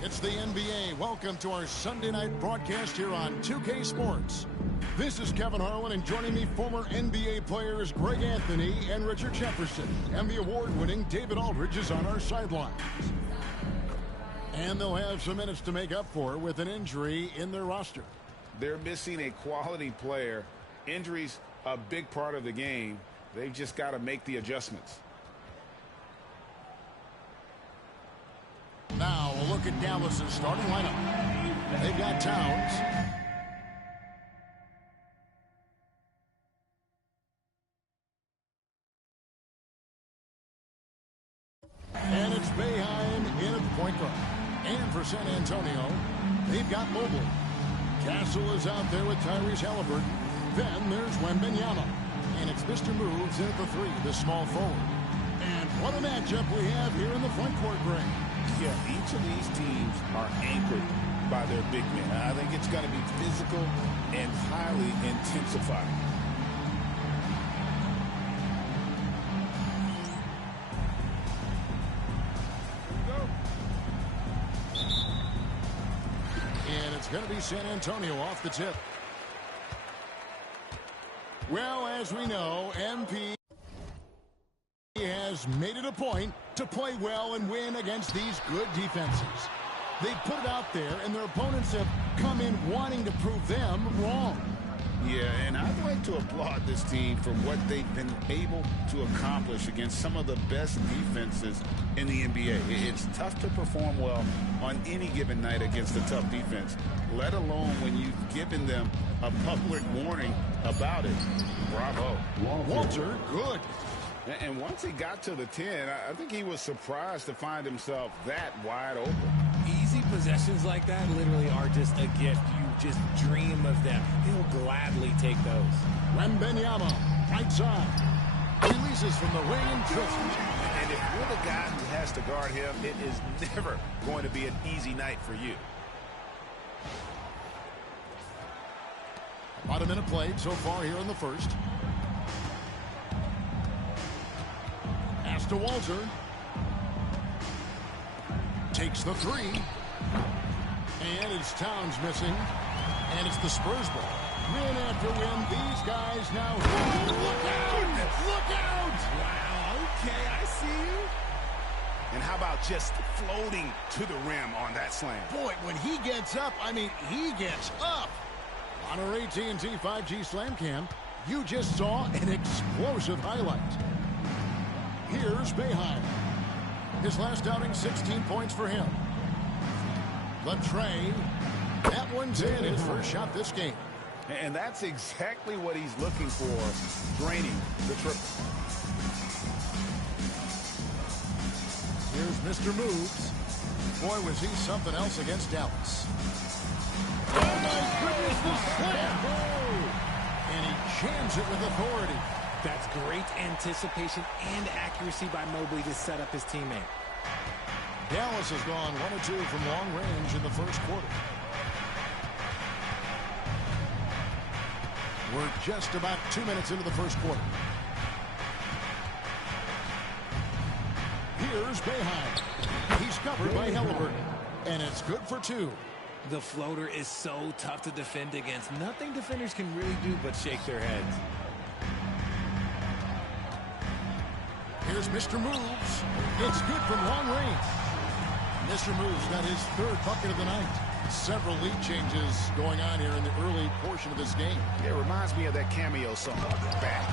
It's the NBA. Welcome to our Sunday night broadcast here on 2K Sports. This is Kevin Harlan, and joining me, former NBA players Greg Anthony and Richard Jefferson. And the award-winning David Aldridge is on our sidelines. And they'll have some minutes to make up for with an injury in their roster. They're missing a quality player. Injuries a big part of the game. They've just got to make the adjustments. Now a look at Dallas's starting lineup. They've got Towns. And it's Boeheim in at the point guard. And for San Antonio, they've got Mobley. Castle is out there with Tyrese Halliburton. Then there's Wembanyama. And it's Mr. Moves in at the three, the small forward. And what a matchup we have here in the front court, Greg. Yeah, each of these teams are anchored by their big men. I think it's going to be physical and highly intensified. And it's going to be San Antonio off the tip. Well, as we know, MP has made it a point to play well and win against these good defenses. They put it out there, and their opponents have come in wanting to prove them wrong. Yeah, and I'd like to applaud this team for what they've been able to accomplish against some of the best defenses in the NBA. It's tough to perform well on any given night against a tough defense, let alone when you've given them a public warning about it. Bravo. Walter, good. And once he got to the 10, I think he was surprised to find himself that wide open. Easy possessions like that literally are just a gift. You just dream of them. He'll gladly take those. Wembanyama, right side. Releases from the wing and twists. And if you're the guy who has to guard him, it is never going to be an easy night for you. About a minute played so far here in the first. Pass to Walter. Takes the three. And it's Towns missing. And it's the Spurs ball. Win after win. These guys now. Look out! Look out! Wow, okay, I see you. And how about just floating to the rim on that slam? Boy, when he gets up, I mean, he gets up. On our AT&T 5G Slam Cam, you just saw an explosive highlight. Here's Boeheim. His last outing, 16 points for him. Latrey, that one's in, his first shot this game. And that's exactly what he's looking for, draining the triple. Here's Mr. Moves. Boy, was he something else against Dallas. Oh, my goodness, the slam! And he jams it with authority. That's great anticipation and accuracy by Mobley to set up his teammate. Dallas has gone 1 of 2 from long range in the first quarter. We're just about 2 minutes into the first quarter. Here's Boeheim. He's covered by Halliburton. And it's good for 2. The floater is so tough to defend against. Nothing defenders can really do but shake their heads. Here's Mr. Moves. It's good from long range. Mr. Moves got his 3rd bucket of the night. Several lead changes going on here in the early portion of this game. It reminds me of that cameo song, Back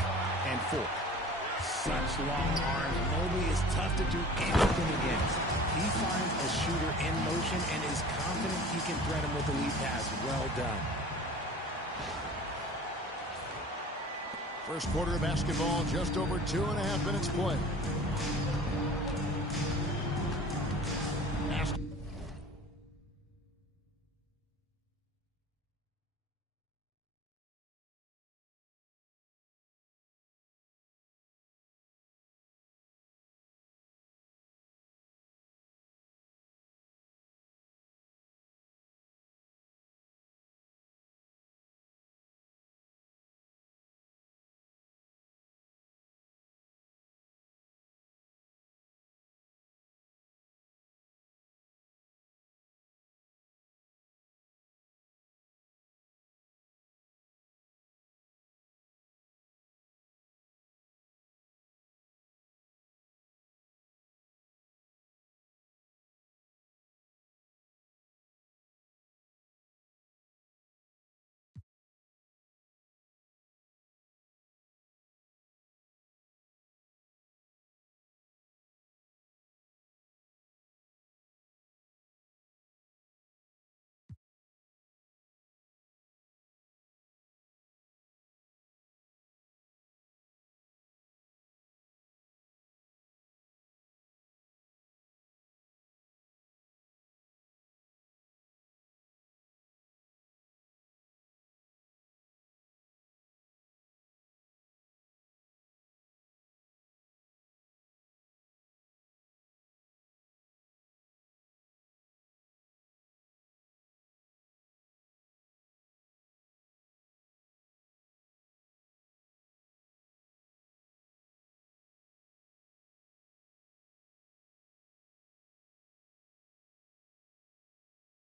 and Forth. Such long arms. Mobley is tough to do anything against. He finds a shooter in motion and is confident he can thread him with the lead pass. Well done. First quarter of basketball, just over 2.5 minutes played.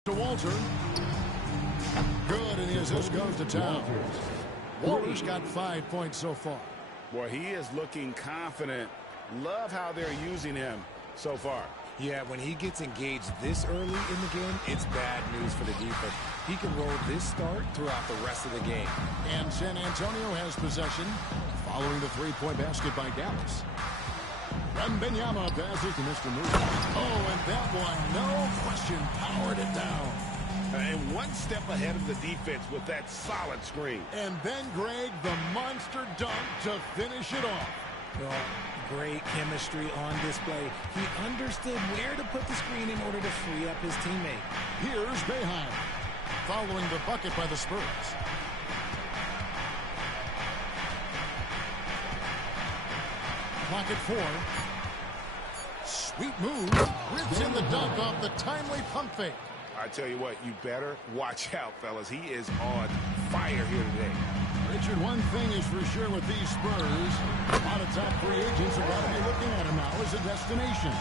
To Walter. Good, and his assist goes to town. Walter's got 5 points so far. Boy, he is looking confident. Love how they're using him so far. Yeah, when he gets engaged this early in the game, it's bad news for the defense. He can roll this start throughout the rest of the game. And San Antonio has possession following the three-point basket by Dallas. Wembanyama passes to Mr. Moody. Oh, and that one, no question, powered it down. And one step ahead of the defense with that solid screen. And then, Greg, the monster dunk to finish it off. Well, great chemistry on display. He understood where to put the screen in order to free up his teammate. Here's Boeheim, following the bucket by the Spurs. Clock at 4. Sweet move. Rips in the dunk off the timely pump fake. I tell you what, you better watch out, fellas. He is on fire here today. Richard, one thing is for sure with these Spurs, a lot of top free agents are going to be looking at him now as a destination.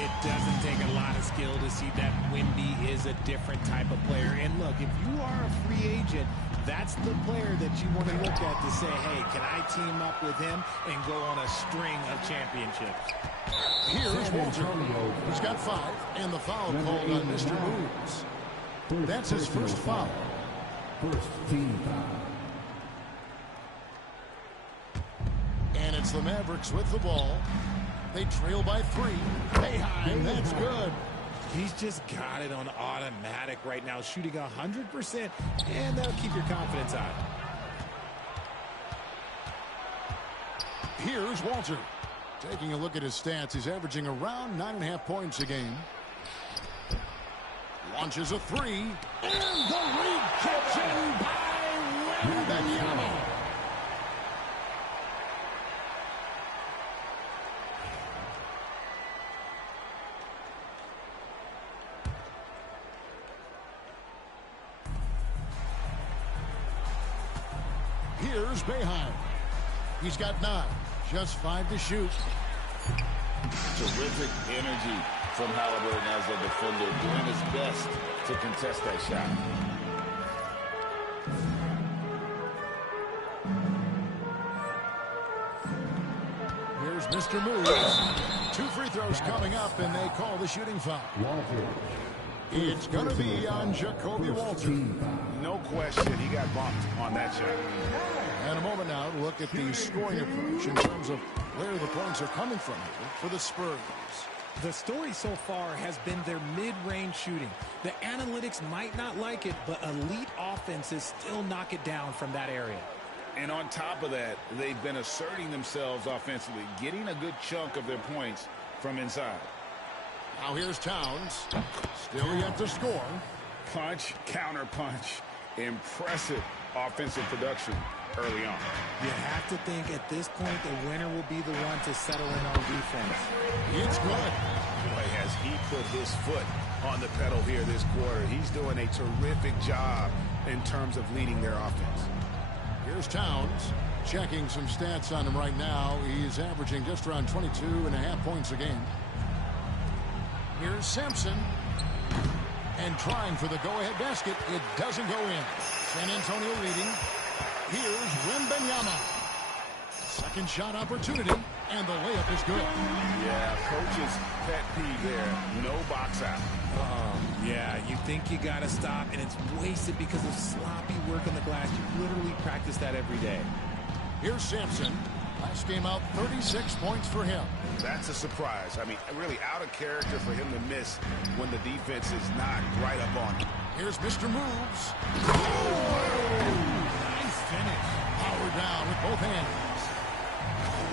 It doesn't take a lot of skill to see that Wemby is a different type of player. And look, if you are a free agent, that's the player that you want to look at to say, hey, can I team up with him and go on a string of championships? Here's Walter. He's got 5, and the foul called on Mr. Moves. That's his first foul. First team foul. And it's the Mavericks with the ball. They trail by 3. Boeheim, that's good. He's just got it on automatic right now, shooting 100%, and that'll keep your confidence high. Here's Walter. Taking a look at his stats, he's averaging around 9.5 points a game. Launches a 3. And the rejection by Wembanyama. Here's Boeheim. He's got 9. Just 5 to shoot. Terrific energy from Halliburton as a defender, doing his best to contest that shot. Here's Mr. Moves. 2 free throws coming up, and they call the shooting foul. It's going to be on Jacoby Walter. No question, he got bumped on that shot. And a moment now to look at the scoring approach in terms of where the points are coming from here for the Spurs. The story so far has been their mid-range shooting. The analytics might not like it, but elite offenses still knock it down from that area. And on top of that, they've been asserting themselves offensively, getting a good chunk of their points from inside. Now here's Towns. Still yet to score. Punch, counter punch. Impressive offensive production early on. You have to think at this point the winner will be the one to settle in on defense. It's good. Boy, has he put his foot on the pedal here this quarter. He's doing a terrific job in terms of leading their offense. Here's Towns. Checking some stats on him right now. He's averaging just around 22.5 points a game. Here's Sampson. And trying for the go-ahead basket. It doesn't go in. San Antonio leading. Here's Wembanyama. Second shot opportunity. And the layup is good. Yeah, coach's pet peeve there. No box out. Yeah, you think you got to stop, and it's wasted because of sloppy work on the glass. You literally practice that every day. Here's Sampson. Last game out, 36 points for him. That's a surprise. I mean, really out of character for him to miss when the defense is not right up on him. Here's Mr. Moves. Nice finish. Power down with both hands.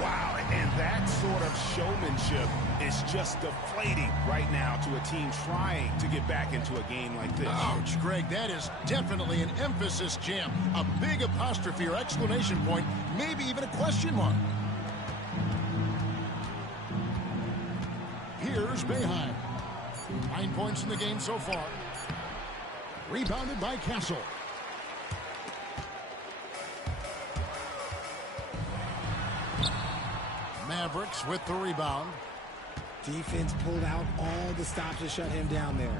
Wow, and that sort of showmanship is just deflating right now to a team trying to get back into a game like this. Ouch, Greg, that is definitely an emphasis jam. A big apostrophe or exclamation point, maybe even a question mark. Here's Boeheim. 9 points in the game so far. Rebounded by Castle. Mavericks with the rebound. Defense pulled out all the stops to shut him down there.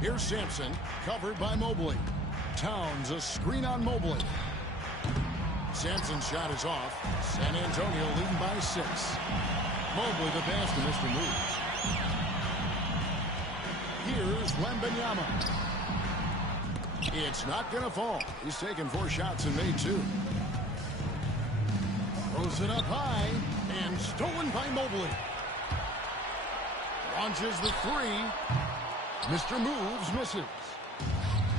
Here's Sampson, covered by Mobley. Towns, a screen on Mobley. Sampson's shot is off. San Antonio leading by 6. Mobley the pass to Mr. Moves. Here's Wembanyama. It's not going to fall. He's taken 4 shots and made 2. Throws it up high and stolen by Mobley. Launches the 3. Mr. Moves misses.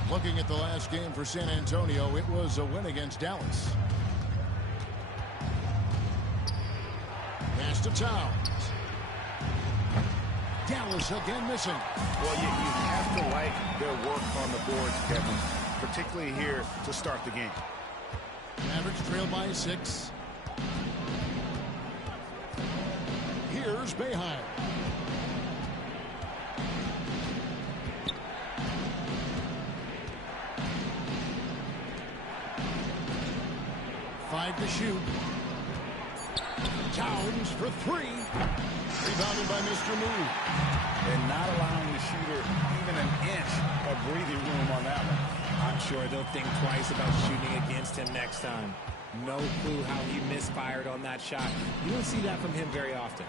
Looking at the last game for San Antonio, it was a win against Dallas. Pass to Towns. Dallas again missing. Well, you have to like their work on the boards, Kevin, particularly here to start the game. Mavericks trail by 6. Here's Boeheim. Five to shoot. Towns for 3. Rebounded by Mr. Move. And not allowing the shooter even an inch of breathing room on that one. I'm sure they'll think twice about shooting against him next time. No clue how he misfired on that shot. You don't see that from him very often.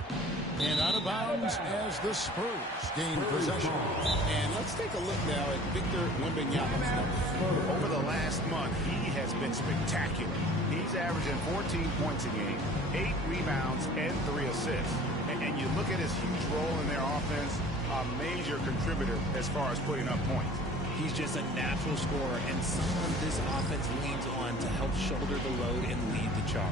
And out of bounds as the Spurs gain possession. And let's take a look now at Victor Wembanyama's numbers. Over the last month, he has been spectacular. He's averaging 14 points a game, 8 rebounds, and 3 assists. And you look at his huge role in their offense, a major contributor as far as putting up points. He's just a natural scorer and someone this offense leans on to help shoulder the load and lead the charge.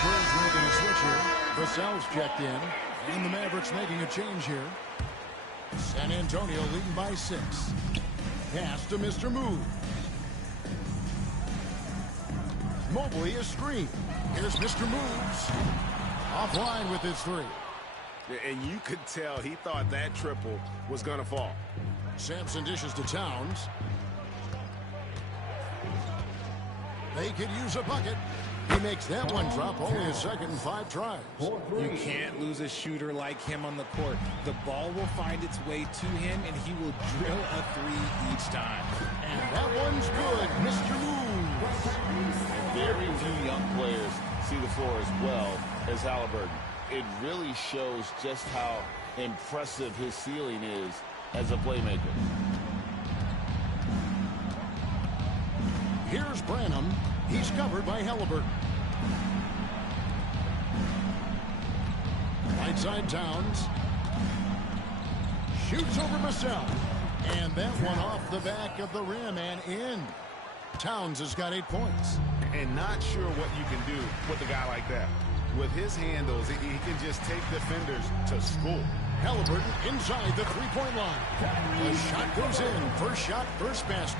Spurs Vassell's checked in, and the Mavericks making a change here. San Antonio leading by 6. Pass to Mr. Move. Mobley a screen. Here's Mr. Moves. Offline with his 3. And you could tell he thought that triple was going to fall. Sampson dishes to Towns. They could use a bucket. He makes that one drop, only a second in 5 tries. You can't lose a shooter like him on the court. The ball will find its way to him, and he will drill a 3 each time. And that one's good, Mr. Moves. Very few young players see the floor as well as Halliburton. It really shows just how impressive his ceiling is as a playmaker. Here's Branham. He's covered by Halliburton. Right side Towns. Shoots over Vassell. And that one off the back of the rim and in. Towns has got 8 points. And not sure what you can do with a guy like that. With his handles, he can just take defenders to school. Halliburton inside the 3-point line. The shot goes in. First shot, first basket.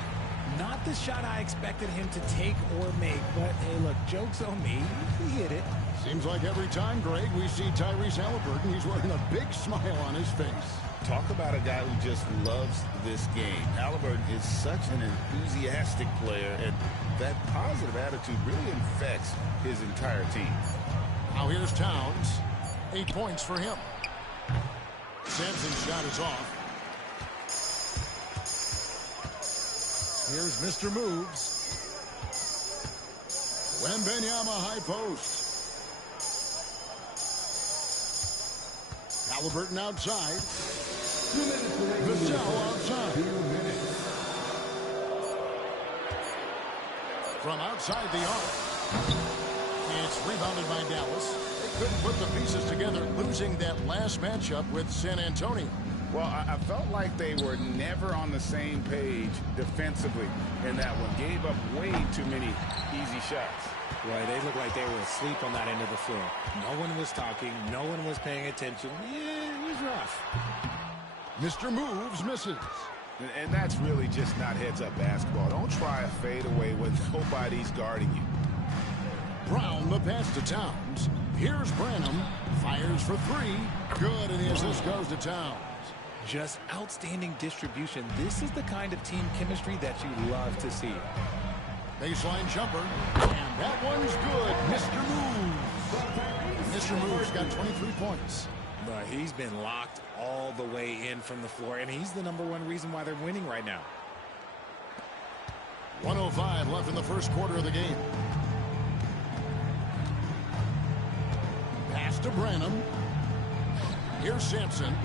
Not the shot I expected him to take or make, but hey, look, joke's on me. He hit it. Seems like every time, Greg, we see Tyrese Halliburton, he's wearing a big smile on his face. Talk about a guy who just loves this game. Halliburton is such an enthusiastic player, and that positive attitude really infects his entire team. Now here's Towns. 8 points for him. Sampson's shot is off. Here's Mr. Moves. Wembanyama high post. Halliburton outside. Vassell outside. From outside the arc. It's rebounded by Dallas. They couldn't put the pieces together, losing that last matchup with San Antonio. Well, I felt like they were never on the same page defensively in that one. Gave up way too many easy shots. Right, they looked like they were asleep on that end of the floor. No one was talking. No one was paying attention. Yeah, it was rough. Mr. Moves misses. And that's really just not heads-up basketball. Don't try a fadeaway when nobody's guarding you. Brown the pass to Towns. Here's Branham. Fires for 3. Good, and the assist goes to Towns. Just outstanding distribution. This is the kind of team chemistry that you love to see. Baseline jumper. And that one's good. Mr. Moves. Mr. Moves got 23 points. But he's been locked all the way in from the floor, and he's the #1 reason why they're winning right now. 1:05 left in the first quarter of the game. Pass to Branham. Here's Sampson.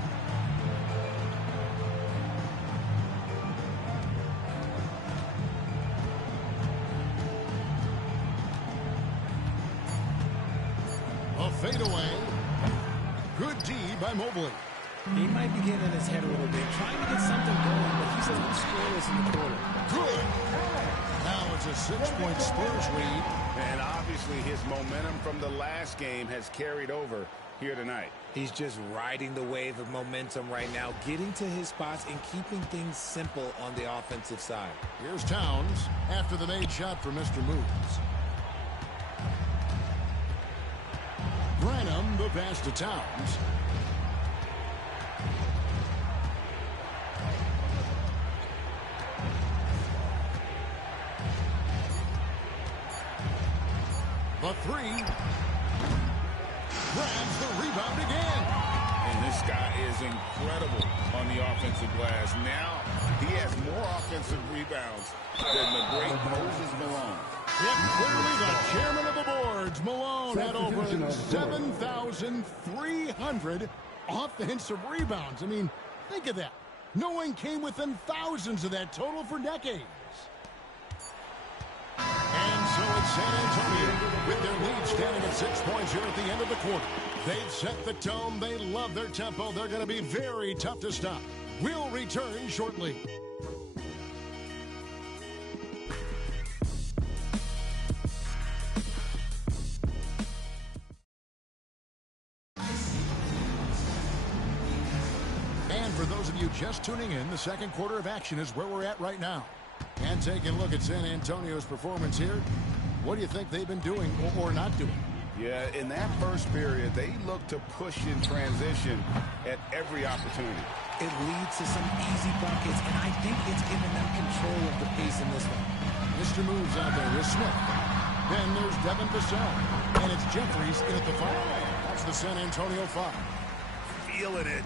A fadeaway. Good D by Mobley. He might be getting in his head a little bit, trying to get something going, but he's a little scoreless in the quarter. Good. Now it's a 6-point Spurs lead. And obviously his momentum from the last game has carried over here tonight. He's just riding the wave of momentum right now, getting to his spots and keeping things simple on the offensive side. Here's Towns after the made shot for Mr. Moves. Branham the pass to Towns. The 3. Grabs the rebound again. And this guy is incredible on the offensive glass. Now he has more offensive rebounds than the great Moses Malone. Yep, clearly the chairman of the boards, Malone, had over 7,300 offensive rebounds. I mean, think of that. No one came within thousands of that total for decades. And so it's San Antonio with their lead standing at 6 points here at the end of the quarter. They've set the tone. They love their tempo. They're going to be very tough to stop. We'll return shortly. And for those of you just tuning in, the second quarter of action is where we're at right now. And taking a look at San Antonio's performance here, what do you think they've been doing or not doing? Yeah, in that first period, they looked to push in transition at every opportunity. It leads to some easy buckets, and I think it's given them control of the pace in this one. Mr. Moves out there with Smith. Then there's Devin Vassell. And it's Jeffries in at the 5. That's the San Antonio 5. Feeling it.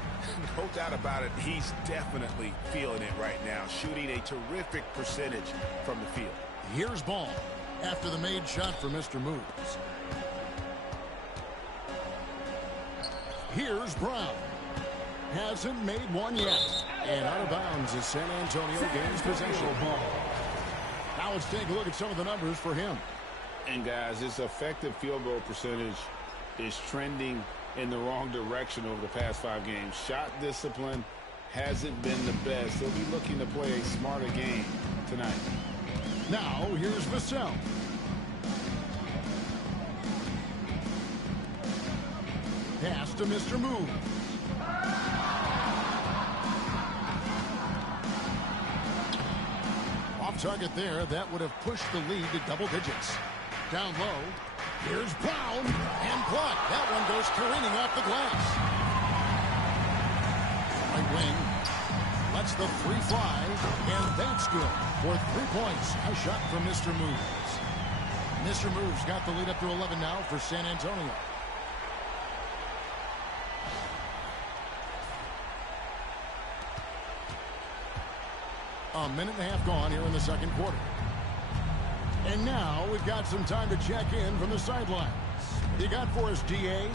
No doubt about it. He's definitely feeling it right now. Shooting a terrific percentage from the field. Here's Ball after the made shot for Mr. Moves. Here's Brown. Hasn't made one yet. And out of bounds as San Antonio gains possession. Now let's take a look at some of the numbers for him. And guys, his effective field goal percentage is trending in the wrong direction over the past 5 games. Shot discipline hasn't been the best. He'll be looking to play a smarter game tonight. Now here's Vassell. Pass to Mr. Moves. Off target there. That would have pushed the lead to double digits. Down low. Here's Brown. And blocked. That one goes careening off the glass. Right wing. Lets the 3 fly. And that's good for 3 points. A shot from Mr. Moves. Mr. Moves got the lead up to 11 now for San Antonio. A minute and a half gone here in the second quarter. And now we've got some time to check in from the sidelines. You got for us, DA?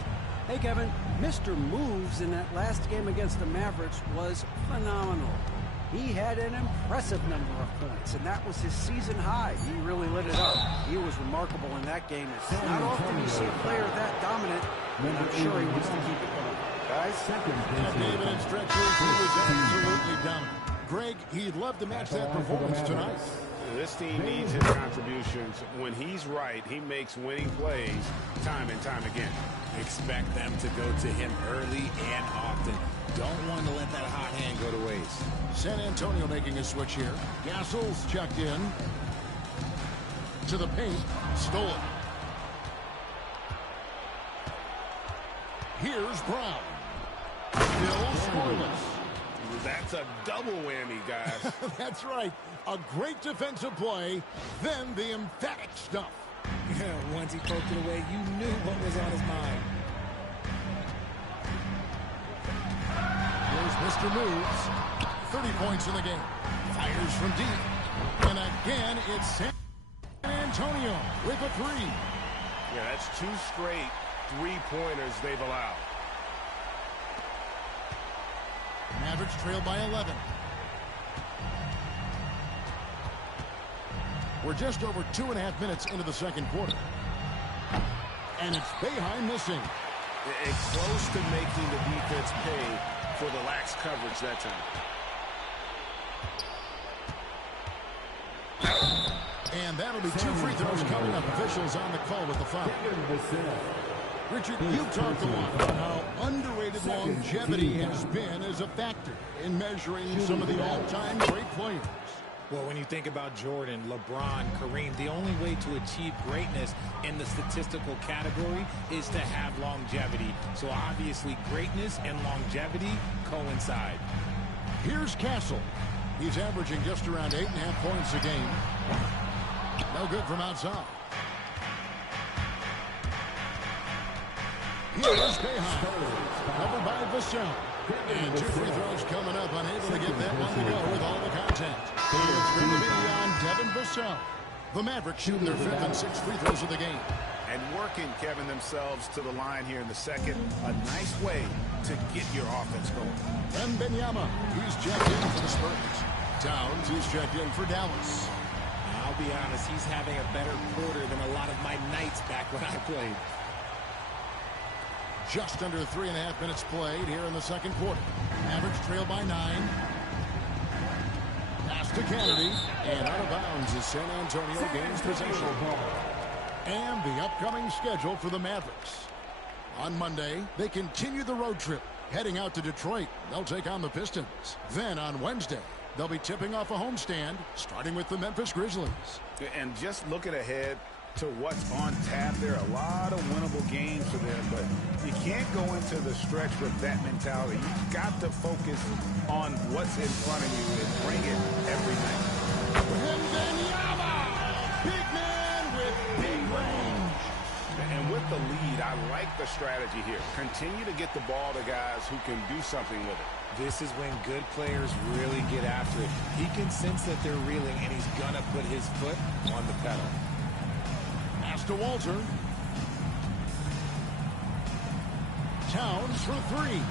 Hey, Kevin. Mr. Moves in that last game against the Mavericks was phenomenal. He had an impressive number of points, and that was his season high. He really lit it up. He was remarkable in that game. It's not often you see a player that dominant, and I'm sure he wants to keep it going. Guys? David and stretchers, he was absolutely dominant. Greg, he'd love to match that performance tonight. This team needs his contributions. When he's right, he makes winning plays time and time again. Expect them to go to him early and often. Don't want to let that hot hand go to waste. San Antonio making a switch here. Gassel's checked in. To the paint. Stolen. Here's Brown. Still scoreless. That's a double whammy, guys. That's right. A great defensive play, then the emphatic stuff. Once he poked it away, you knew what was on his mind. Here's Mr. Moves. 30 points in the game. Fires from deep. And again, it's San Antonio with a 3. Yeah, that's 2 straight 3-pointers they've allowed. Mavericks trail by 11. We're just over 2.5 minutes into the second quarter. And it's Boeheim missing. It's close to making the defense pay for the lax coverage that time. And that'll be 2 free throws coming up. Officials on the call with the foul. Richard, you've talked a lot about how underrated longevity has been as a factor in measuring some of the all-time great players. Well, when you think about Jordan, LeBron, Kareem, the only way to achieve greatness in the statistical category is to have longevity. So obviously greatness and longevity coincide. Here's Castle. He's averaging just around 8.5 points a game. No good from outside. Here's Boeheim. Covered by Vassell. And 2 free throws coming up. Unable to get that one to go with all the contact. It's going to be on Devin Vassell. The Mavericks shooting their 5th and 6th free throws of the game. And working, Kevin, themselves to the line here in the second. A nice way to get your offense going. Wembanyama, he's checked in for the Spurs. Towns, he's checked in for Dallas. I'll be honest, he's having a better quarter than a lot of my nights back when I played. Just under 3.5 minutes played here in the second quarter. Mavericks trail by 9. Pass to Kennedy. And out of bounds as San Antonio gains possession. And the upcoming schedule for the Mavericks. On Monday, they continue the road trip Heading out to Detroit, they'll take on the Pistons. Then on Wednesday, they'll be tipping off a homestand, starting with the Memphis Grizzlies. And just looking ahead to what's on tap, there are a lot of winnable games for them, but you can't go into the stretch with that mentality. You've got to focus on what's in front of you and bring it every night. Wembanyama! Big man with big range. And with the lead, I like the strategy here. Continue to get the ball to guys who can do something with it. This is when good players really get after it. He can sense that they're reeling, and he's going to put his foot on the pedal. Pass to Walter. Towns for three.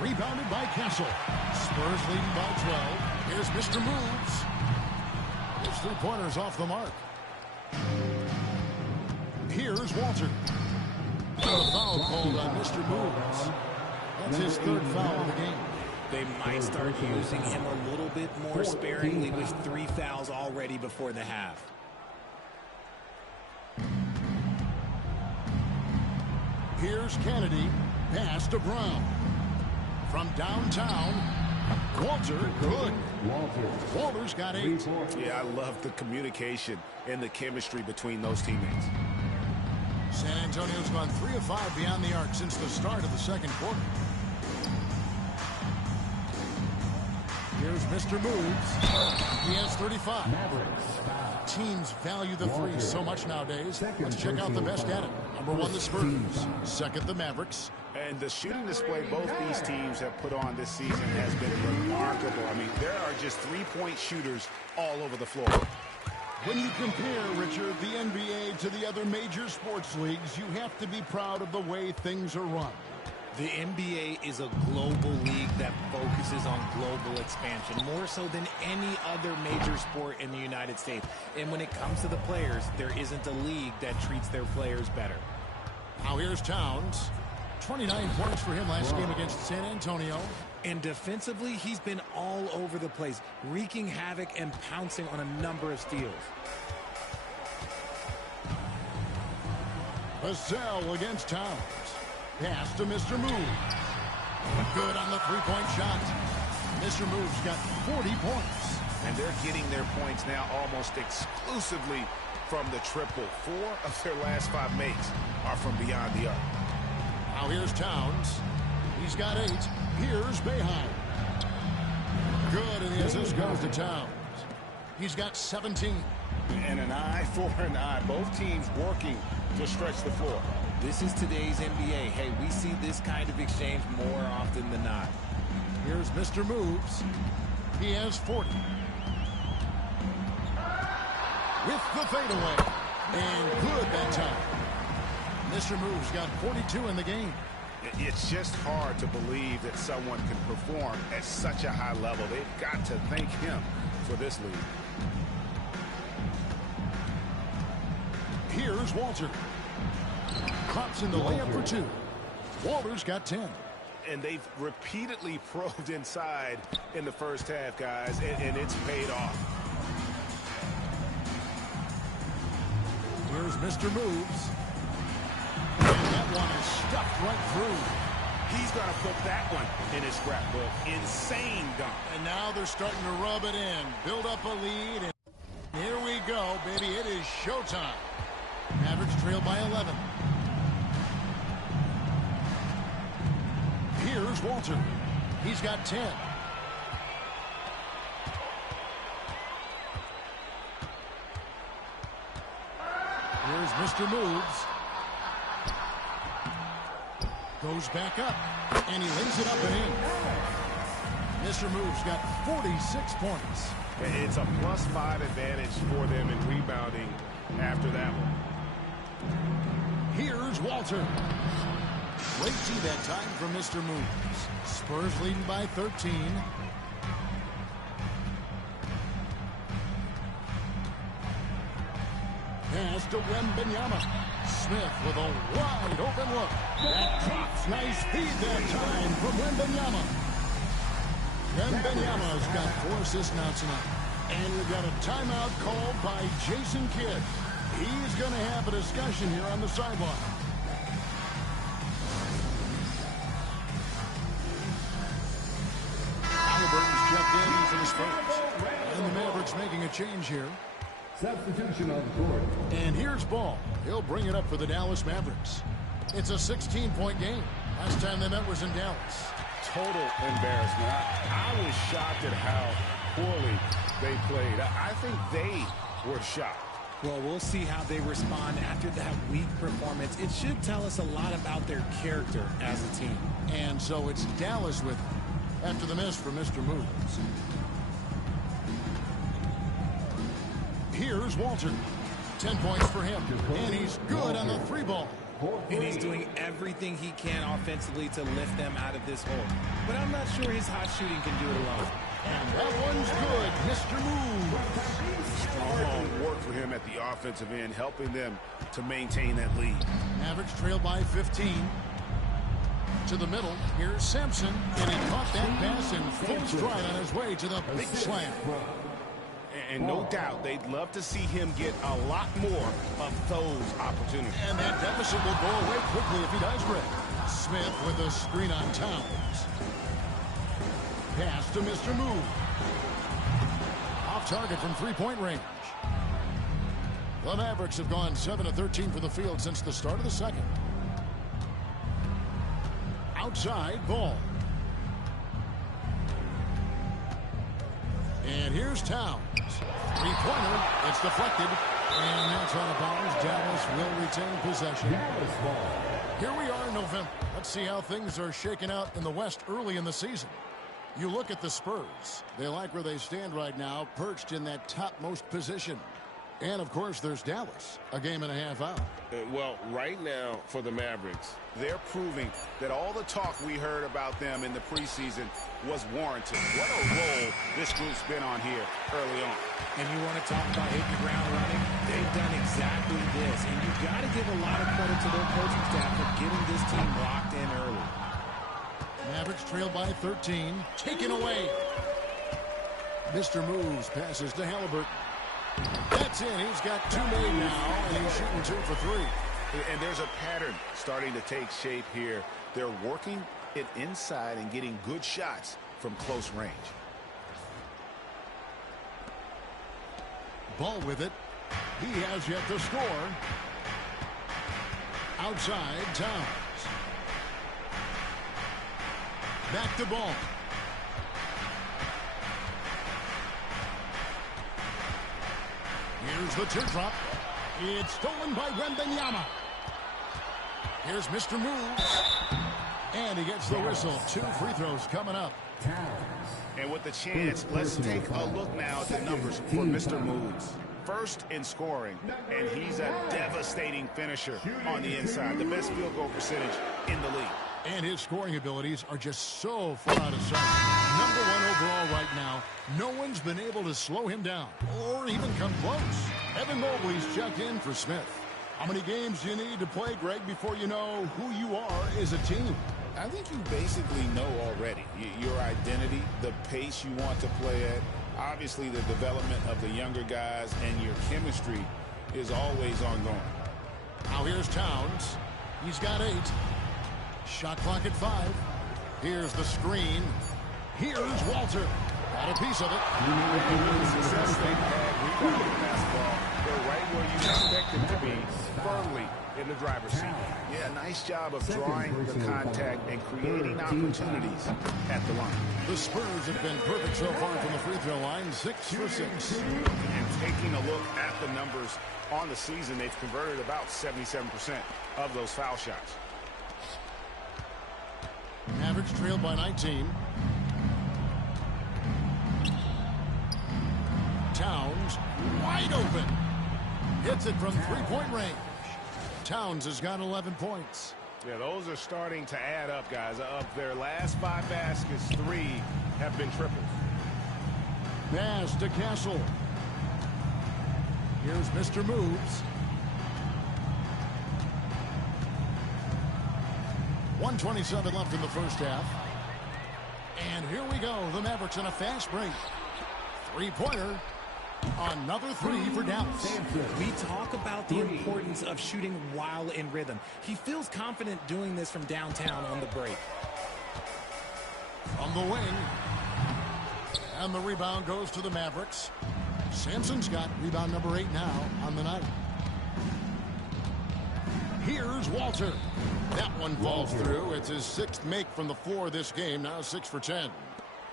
Rebounded by Castle. Spurs leading by 12. Here's Mr. Moves. His three-pointer's off the mark. Here's Walter. A foul called on Mr. Moves. That's his third foul of the game. They might start using him a little bit more sparingly with 3 fouls already before the half. Here's Kennedy. Pass to Brown. From downtown, Walter, good. Walter's got 8. Yeah, I love the communication and the chemistry between those teammates. San Antonio's gone 3 of 5 beyond the arc since the start of the second quarter. Here's Mr. Moves. He has 35. Teams value the three so much nowadays. Let's check out the best at it. Number 1, the Spurs. Second, the Mavericks. And the shooting display both these teams have put on this season has been remarkable. I mean, there are just three-point shooters all over the floor. When you compare, Richard, the NBA to the other major sports leagues, you have to be proud of the way things are run. The NBA is a global league that focuses on global expansion, more so than any other major sport in the United States. And when it comes to the players, there isn't a league that treats their players better. Now here's Towns. 29 points for him last game against San Antonio. And defensively, he's been all over the place, wreaking havoc and pouncing on a number of steals. Vassell against Towns. Pass to Mr. Move. Good on the three-point shot. Mr. Move's got 40 points. And they're getting their points now almost exclusively from the triple. 4 of their last 5 makes are from beyond the arc. Now here's Towns. He's got 8. Here's Boeheim. Good, and the assist goes to Towns. He's got 17. And an eye for an eye. Both teams working to stretch the floor. This is today's NBA. Hey, we see this kind of exchange more often than not. Here's Mr. Moves. He has 40. With the fadeaway. And good that time. Mr. Moves got 42 in the game. It's just hard to believe that someone can perform at such a high level. They've got to thank him for this lead. Here's Walter. Drops in the layup for 2. Walter's got 10. And they've repeatedly probed inside in the first half, guys, and it's paid off. Here's Mr. Moves. And that one is stuffed right through. He's going to put that one in his scrapbook. Insane dunk. And now they're starting to rub it in. Build up a lead. And here we go, baby. It is showtime. Mavericks trail by 11. Here's Walter. He's got 10. Here's Mr. Moves. Goes back up. And he lays it up and in. Mr. Moves got 46 points. It's a +5 advantage for them in rebounding after that one. Here's Walter. Great D that time from Mr. Moves. Spurs leading by 13. Pass to Wembanyama. Smith with a wide open look. That drops. Nice feed that time from Wembanyama. Wembanyama's got 4 assists now tonight. And we've got a timeout called by Jason Kidd. He's going to have a discussion here on the sideline. Spurs. And the Mavericks making a change here. Substitution on the court. And here's Ball. He'll bring it up for the Dallas Mavericks. It's a 16-point game. Last time they met was in Dallas. Total embarrassment. I was shocked at how poorly they played. I think they were shocked. Well, we'll see how they respond after that weak performance. It should tell us a lot about their character as a team. And so it's Dallas with it after the miss from Mr. Moves. Here's Walter. 10 points for him. And he's good on the 3-ball. And he's doing everything he can offensively to lift them out of this hole. But I'm not sure his hot shooting can do it alone. And that one's good, Mr. Moves. Strong work for him at the offensive end, helping them to maintain that lead. Mavericks trail by 15. To the middle, here's Sampson. And he caught that pass in full stride on his way to the big slam. And no doubt, they'd love to see him get a lot more of those opportunities. And that deficit will go away quickly if he does, Greg. Smith with a screen on Towns. Pass to Mr. Move. Off target from three-point range. The Mavericks have gone 7 of 13 from the field since the start of the second. Outside Ball. And here's Towns. Three-pointer. It's deflected. And that's out of bounds. Dallas will retain possession. Here we are in November. Let's see how things are shaking out in the West early in the season. You look at the Spurs. They like where they stand right now, perched in that topmost position. And, of course, there's Dallas, a game and a half out. Well, right now for the Mavericks, they're proving that all the talk we heard about them in the preseason was warranted. What a role this group's been on here early on. And you want to talk about hitting the ground running? They've done exactly this. And you've got to give a lot of credit to their coaching staff for getting this team locked in early. Mavericks trail by 13. Taken away. Mr. Moves passes to Halliburton. That's in. He's got 2 made now, and he's shooting 2 for 3. And there's a pattern starting to take shape here. They're working it inside and getting good shots from close range. Ball with it. He has yet to score. Outside, Towns. Back to Ball. Here's the teardrop. It's stolen by Wembanyama. Here's Mr. Moves. And he gets the whistle. 2 free throws coming up. And with the chance, let's take a look now at the numbers for Mr. Moves. First in scoring, and he's a devastating finisher on the inside. The best field goal percentage in the league. And his scoring abilities are just so far out of sight. Number 1 overall right now. No one's been able to slow him down or even come close. Evan Mobley's checked in for Smith. How many games do you need to play, Greg, before you know who you are as a team? I think you basically know already your identity, the pace you want to play at, obviously the development of the younger guys, and your chemistry is always ongoing. Now here's Towns. He's got 8. Shot clock at 5. Here's the screen. Here's Walter. Got a piece of it. The success they've had rebounding basketball, they're right where you expect them to be, firmly in the driver's seat. Yeah, nice job of drawing the contact and creating opportunities at the line. The Spurs have been perfect so far from the free throw line, 6 for 6. And taking a look at the numbers on the season, they've converted about 77% of those foul shots. Mavericks trail by 19. Towns wide open. Hits it from three-point range. Towns has got 11 points. Yeah, those are starting to add up, guys. Of their last 5 baskets, 3 have been triples. Pass to Castle. Here's Mr. Moves. 1:27 left in the first half. And here we go. The Mavericks in a fast break. Three-pointer. Another 3 for Dallas. We talk about the importance of shooting while in rhythm. He feels confident doing this from downtown on the break. From the wing. And the rebound goes to the Mavericks. Sampson's got rebound number 8 now on the night. Here's Walter. That one falls through. It's his 6th make from the floor this game. Now 6 for 10.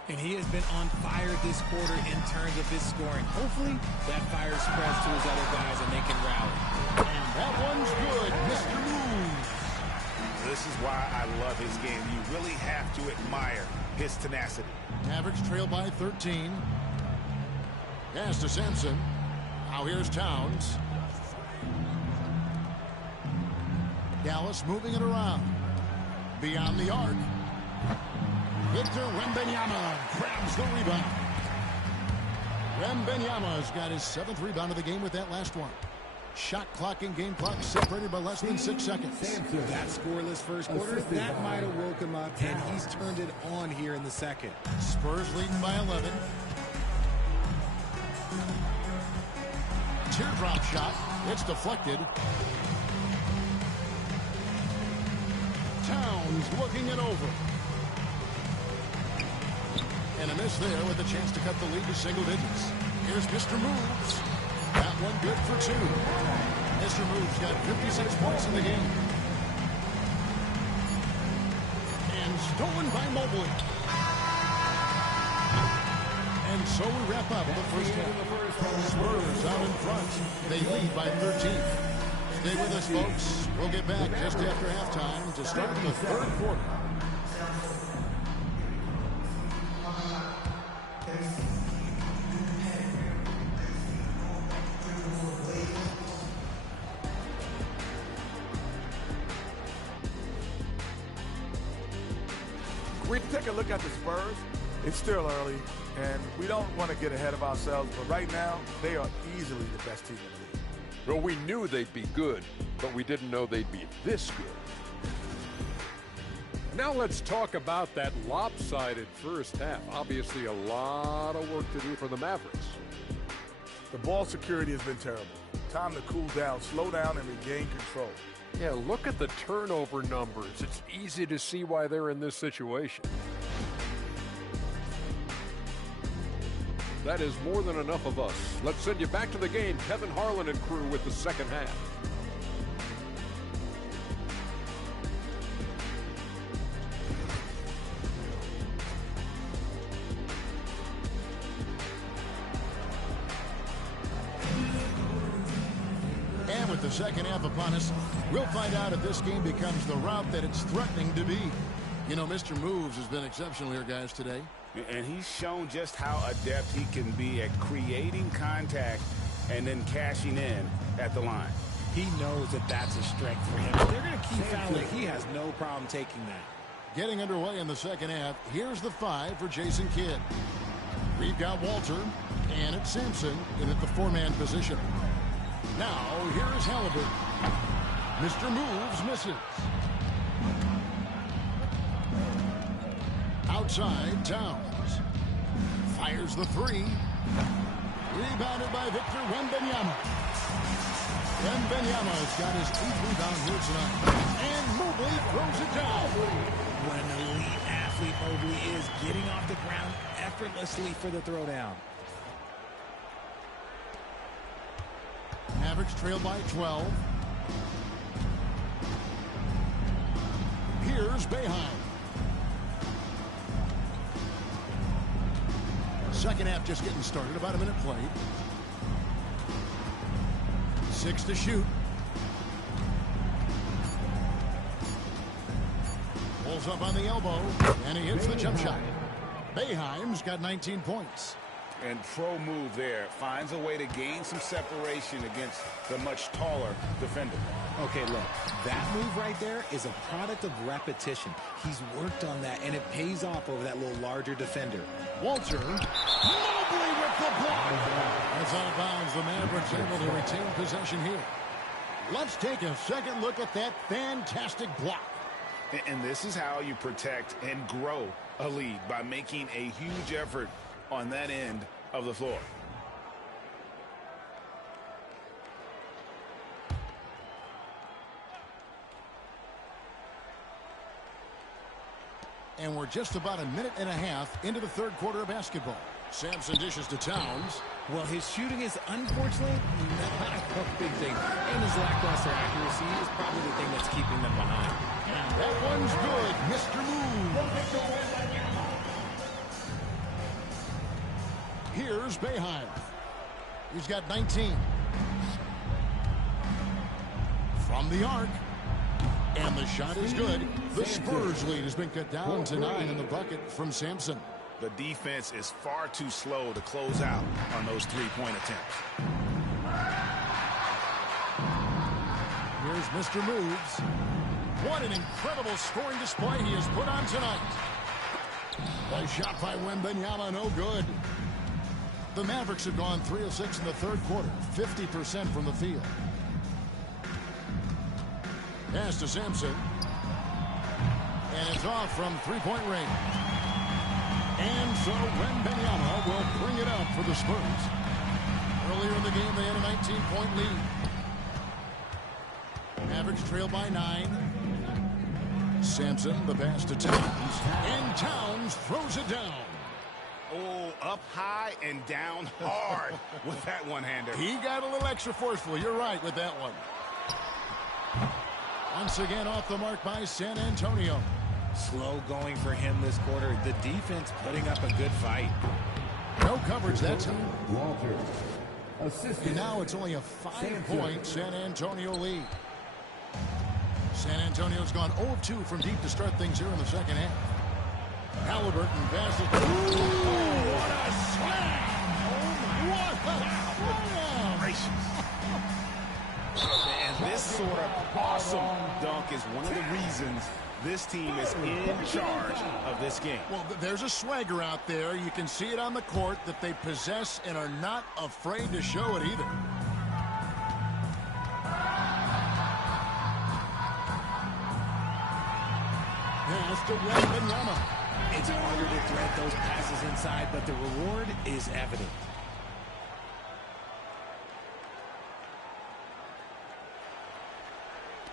And he has been on fire this quarter in terms of his scoring. Hopefully, that fire spreads to his other guys and they can rally. And that one's good, Mr. Moves. This is why I love his game. You really have to admire his tenacity. Mavericks trail by 13. Pass to Sampson. Now here's Towns. Dallas moving it around. Beyond the arc. Victor Wembanyama grabs the rebound. Wembanyama's got his 7th rebound of the game with that last one. Shot clock and game clock separated by less than 6 seconds. That scoreless first quarter, that might have woke him up, and he's turned it on here in the second. Spurs leading by 11. Teardrop shot. It's deflected. Towns looking it over. And a miss there with a chance to cut the lead to single digits. Here's Mr. Moves. That one good for 2. Mr. Moves got 56 points in the game. And stolen by Mobley. And so we wrap up the first half. Spurs out in front. They lead by 13. Stay with us, folks. We'll get back just after halftime to start the third quarter. We take a look at the Spurs. It's still early, and we don't want to get ahead of ourselves, but right now, they are easily the best team in the league. Well, we knew they'd be good, but we didn't know they'd be this good. Now let's talk about that lopsided first half. Obviously, a lot of work to do for the Mavericks. The ball security has been terrible. Time to cool down, slow down, and regain control. Yeah, look at the turnover numbers. It's easy to see why they're in this situation. That is more than enough of us. Let's send you back to the game. Kevin Harlan and crew with the second half. And with the second half upon us, we'll find out if this game becomes the route that it's threatening to be. You know, Mr. Moves has been exceptional here, guys, today. And he's shown just how adept he can be at creating contact and then cashing in at the line. He knows that that's a strength for him. They're going to keep fouling. He has no problem taking that. Getting underway in the second half. Here's the 5 for Jason Kidd. We've got Walter and it's Sampson in at the 4-man position. Now, here is Halliburton. Mr. Moves misses. Outside, Towns. Fires the 3. Rebounded by Victor Wembanyama. Wembanyama's got his 8th rebound here tonight. And Mobley throws it down. What an elite athlete Mobley is, getting off the ground effortlessly for the throwdown. Mavericks trail by 12. Here's Boeheim. Second half just getting started. About a minute played. 6 to shoot. Pulls up on the elbow, and he hits the jump shot. Boeheim's got 19 points. And pro move there. Finds a way to gain some separation against the much taller defender. Okay, look, that move right there is a product of repetition. He's worked on that, and it pays off over that little larger defender. Walter, Mobley with the block. That's out of bounds. The Mavericks able to retain possession here. Let's take a second look at that fantastic block. And this is how you protect and grow a lead, by making a huge effort on that end of the floor. And we're just about a minute and a half into the third quarter of basketball. Sampson dishes to Towns. Well, his shooting is unfortunately not a big thing. And his lackluster accuracy is probably the thing that's keeping them behind. And that one's good. Mr. Move. Here's Boeheim. He's got 19. From the arc. And the shot is good. The Spurs lead has been cut down to 9 in the bucket from Sampson. The defense is far too slow to close out on those three-point attempts. Here's Mr. Moves. What an incredible scoring display he has put on tonight. The shot by Wembanyama, no good. The Mavericks have gone 3 of 6 in the third quarter, 50% from the field. Pass to Sampson. And it's off from three-point range. And so Wembanyama will bring it up for the Spurs. Earlier in the game, they had a 19-point lead. Mavericks trail by 9. Sampson, the pass to Towns. And Towns throws it down. Oh, up high and down hard with that one-hander. He got a little extra forceful. You're right with that one. Once again off the mark by San Antonio. Slow going for him this quarter. The defense putting up a good fight. No coverage that time. Walter. Assistant. And now it's only a 5-point San Antonio lead. San Antonio's gone 0 of 2 from deep to start things here in the second half. Halliburton passes. Ooh, what a slam! What a slam! And this sort of awesome dunk is one of the reasons this team is in charge of this game. Well, there's a swagger out there. You can see it on the court that they possess and are not afraid to show it either. Pass to Wembanyama. It's harder to thread those passes inside, but the reward is evident.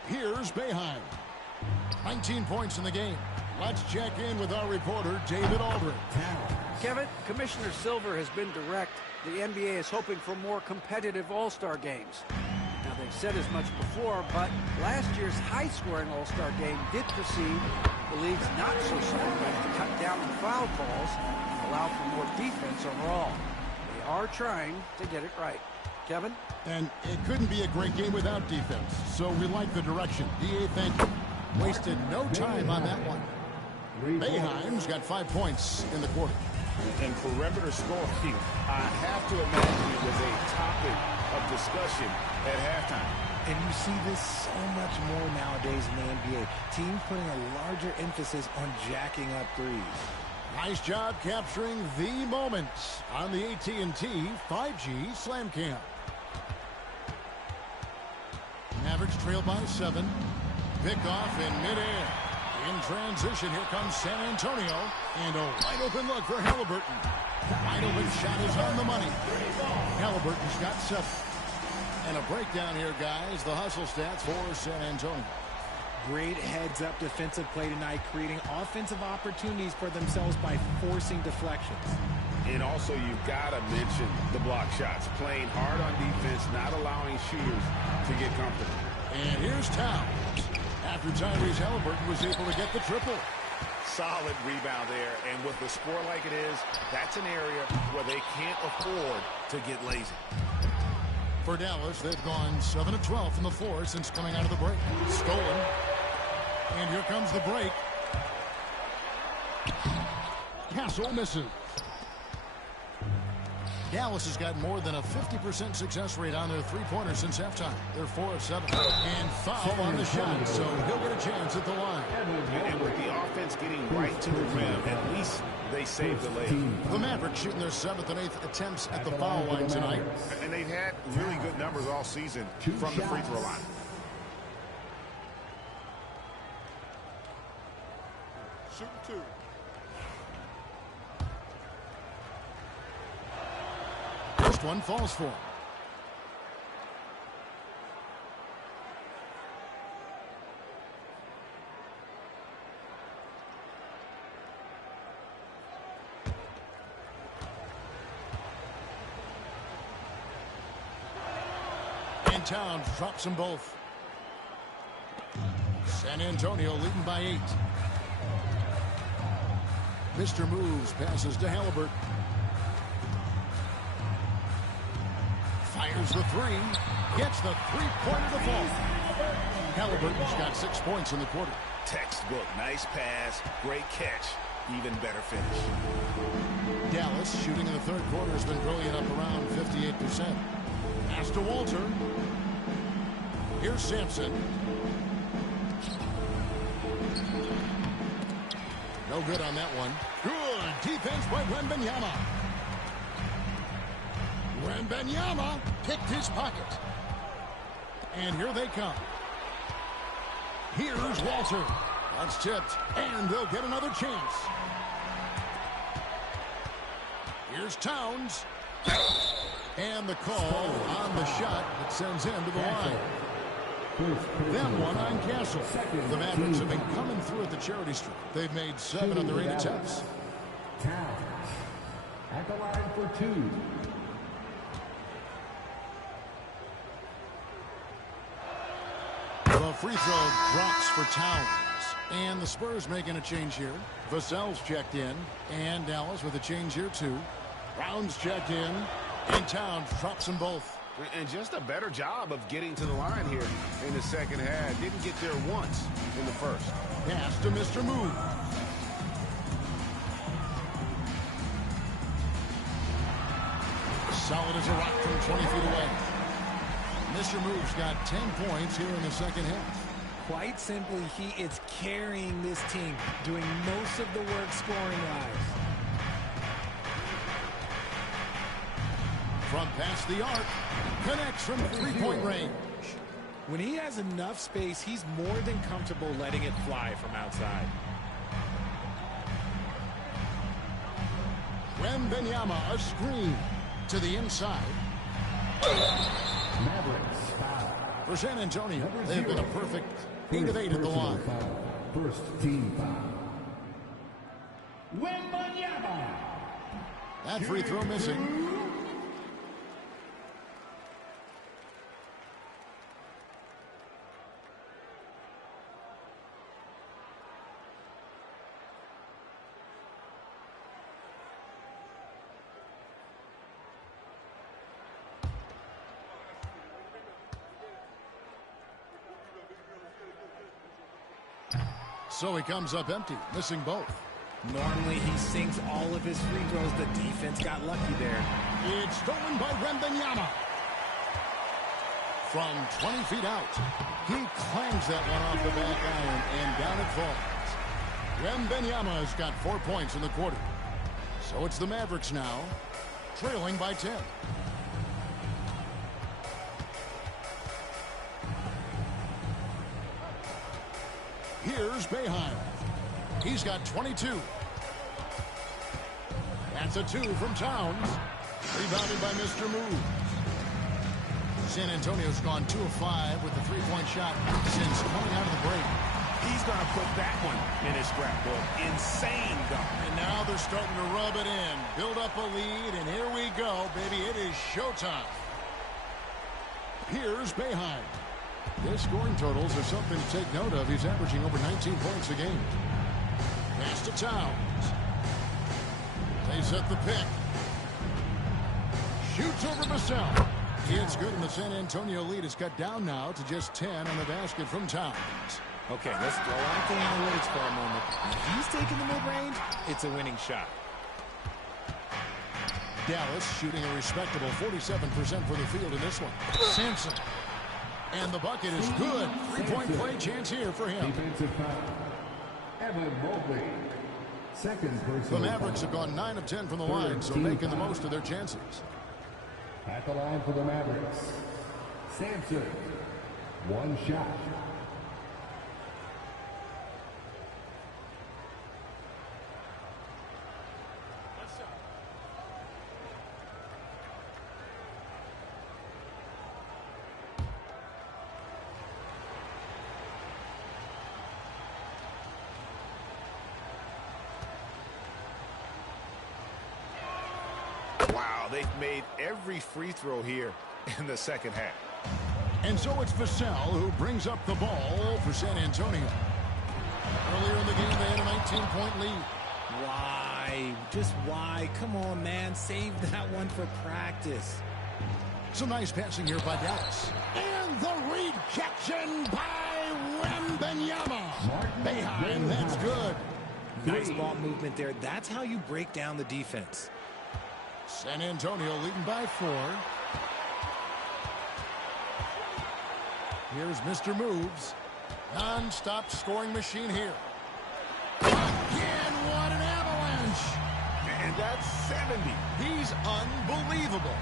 Here's Boeheim. 19 points in the game. Let's check in with our reporter, David Aldridge. Kevin, Commissioner Silver has been direct. The NBA is hoping for more competitive All-Star games. Now, they've said as much before, but last year's high-scoring All-Star game did precede the league's not-so-subtle way to cut down on foul calls and allow for more defense overall. They are trying to get it right. Kevin? And it couldn't be a great game without defense, so we like the direction. DA, thank you. Wasted no time on that one. Boeheim's got 5 points in the quarter. And perimeter scoring, I have to imagine it was a topic of discussion at halftime. And you see this so much more nowadays in the NBA. Teams putting a larger emphasis on jacking up threes. Nice job capturing the moment on the AT&T 5G Slam Cam. Mavericks trail by 7. Pick off in midair. In transition, here comes San Antonio. And a wide open look for Halliburton. Wide open shot is on the money. Halliburton's got 7. And a breakdown here, guys. The hustle stats for San Antonio. Great heads-up defensive play tonight, creating offensive opportunities for themselves by forcing deflections. And also, you've got to mention the block shots. Playing hard on defense, not allowing shooters to get comfortable. And here's Towns. After Tyrese Halliburton was able to get the triple. Solid rebound there. And with the score like it is, that's an area where they can't afford to get lazy. For Dallas, they've gone 7 of 12 from the floor since coming out of the break. Stolen. And here comes the break. Castle misses. Dallas has got more than a 50% success rate on their three-pointers since halftime. They're 4 of 7. And foul on the shot, so he'll get a chance at the line. And with the offense getting right to the rim, at least they saved the layup. The Mavericks shooting their 7th and 8th attempts at the foul line tonight. And they've had really good numbers all season from the free throw line. Shooting 2. First one falls for him. And Towns drops them both. San Antonio leading by 8. Mr. Moves passes to Halliburton. Fires the 3. Gets the three-pointer to fall. Halliburton's got 6 points in the quarter. Textbook. Nice pass. Great catch. Even better finish. Dallas shooting in the third quarter has been brilliant, up around 58%. Pass to Walter. Here's Sampson. No good on that one. Good defense by Wembanyama. Wembanyama picked his pocket. And here they come. Here's Walter. That's tipped, and they'll get another chance. Here's Towns. And the call on the shot that sends him to the line. Then one on Castle. The Mavericks have been coming through at the charity strip. They've made 7 of their 8 attempts. Towns at the line for 2. The free throw drops for Towns. And the Spurs making a change here. Vassell's checked in. And Dallas with a change here too. Brown's checked in. And Towns drops them both. And just a better job of getting to the line here in the second half. Didn't get there once in the first. Pass to Mr. Move. Solid as a rock from 20 feet away. Mr. Move's got 10 points here in the second half. Quite simply, he is carrying this team, doing most of the work scoring-wise. From past the arc, connects from three-point range. When he has enough space, he's more than comfortable letting it fly from outside. Wembanyama, a screen to the inside. Mavericks foul. For San Antonio, they've been a perfect 8 of 8 at the line. First team foul. Wembanyama. That free throw missing. So he comes up empty, missing both. Normally he sinks all of his free throws. The defense got lucky there. It's stolen by Wembanyama. From 20 feet out, he clangs that one off the back iron, and down it falls. Wembanyama has got 4 points in the quarter. So it's the Mavericks now, trailing by 10. Here's Boeheim. He's got 22. That's a 2 from Towns. Rebounded by Mr. Move. San Antonio's gone 2 of 5 with the three-point shot since coming out of the break. He's going to put that one in his scrapbook. Insane dunk. And now they're starting to rub it in. Build up a lead, and here we go, baby. It is showtime. Here's Boeheim. His scoring totals are something to take note of. He's averaging over 19 points a game. Pass to Towns. They set the pick. Shoots over Vassell. It's good, and the San Antonio lead is cut down now to just 10 on the basket from Towns. Okay, let's go out the analytics for a moment. If he's taking the mid-range, it's a winning shot. Dallas shooting a respectable 47% for the field in this one. Sampson. And the bucket is good. Three-point play chance here for him. Defensive foul. Evan Mobley. Second personal The Mavericks have gone 9 of 10 from the line, so making the most of their chances. At the line for the Mavericks. Sampson. 1 shot. Wow, they've made every free throw here in the second half. And so it's Vassell who brings up the ball for San Antonio. Earlier in the game, they had a 19-point lead. Why? Just why? Come on, man. Save that one for practice. Some nice passing here by Dallas. And the rejection by Wembanyama. Behind, that's good. Nice ball movement there. That's how you break down the defense. San Antonio leading by 4. Here's Mr. Moves. Non-stop scoring machine here. Again, what an avalanche. And that's 70. He's unbelievable.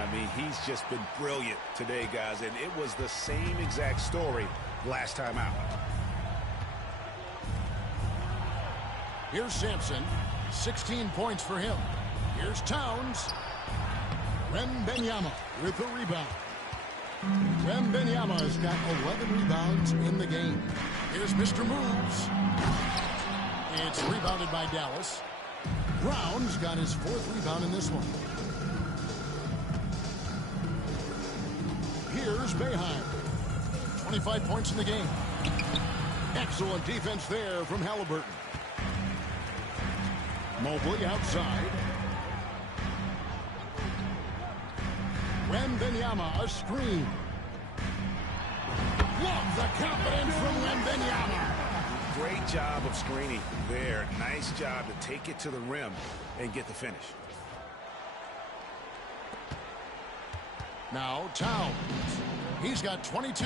I mean, he's just been brilliant today, guys, and it was the same exact story last time out. Here's Sampson. 16 points for him. Here's Towns. Wembanyama with the rebound. Wembanyama has got 11 rebounds in the game. Here's Mr. Moves. It's rebounded by Dallas. Brown's got his 4th rebound in this one. Here's Boeheim. 25 points in the game. Excellent defense there from Halliburton. Mobley outside. Wembanyama, a screen. Love the confidence from Wembanyama. Great job of screening there. Nice job to take it to the rim and get the finish. Now Towns. He's got 22.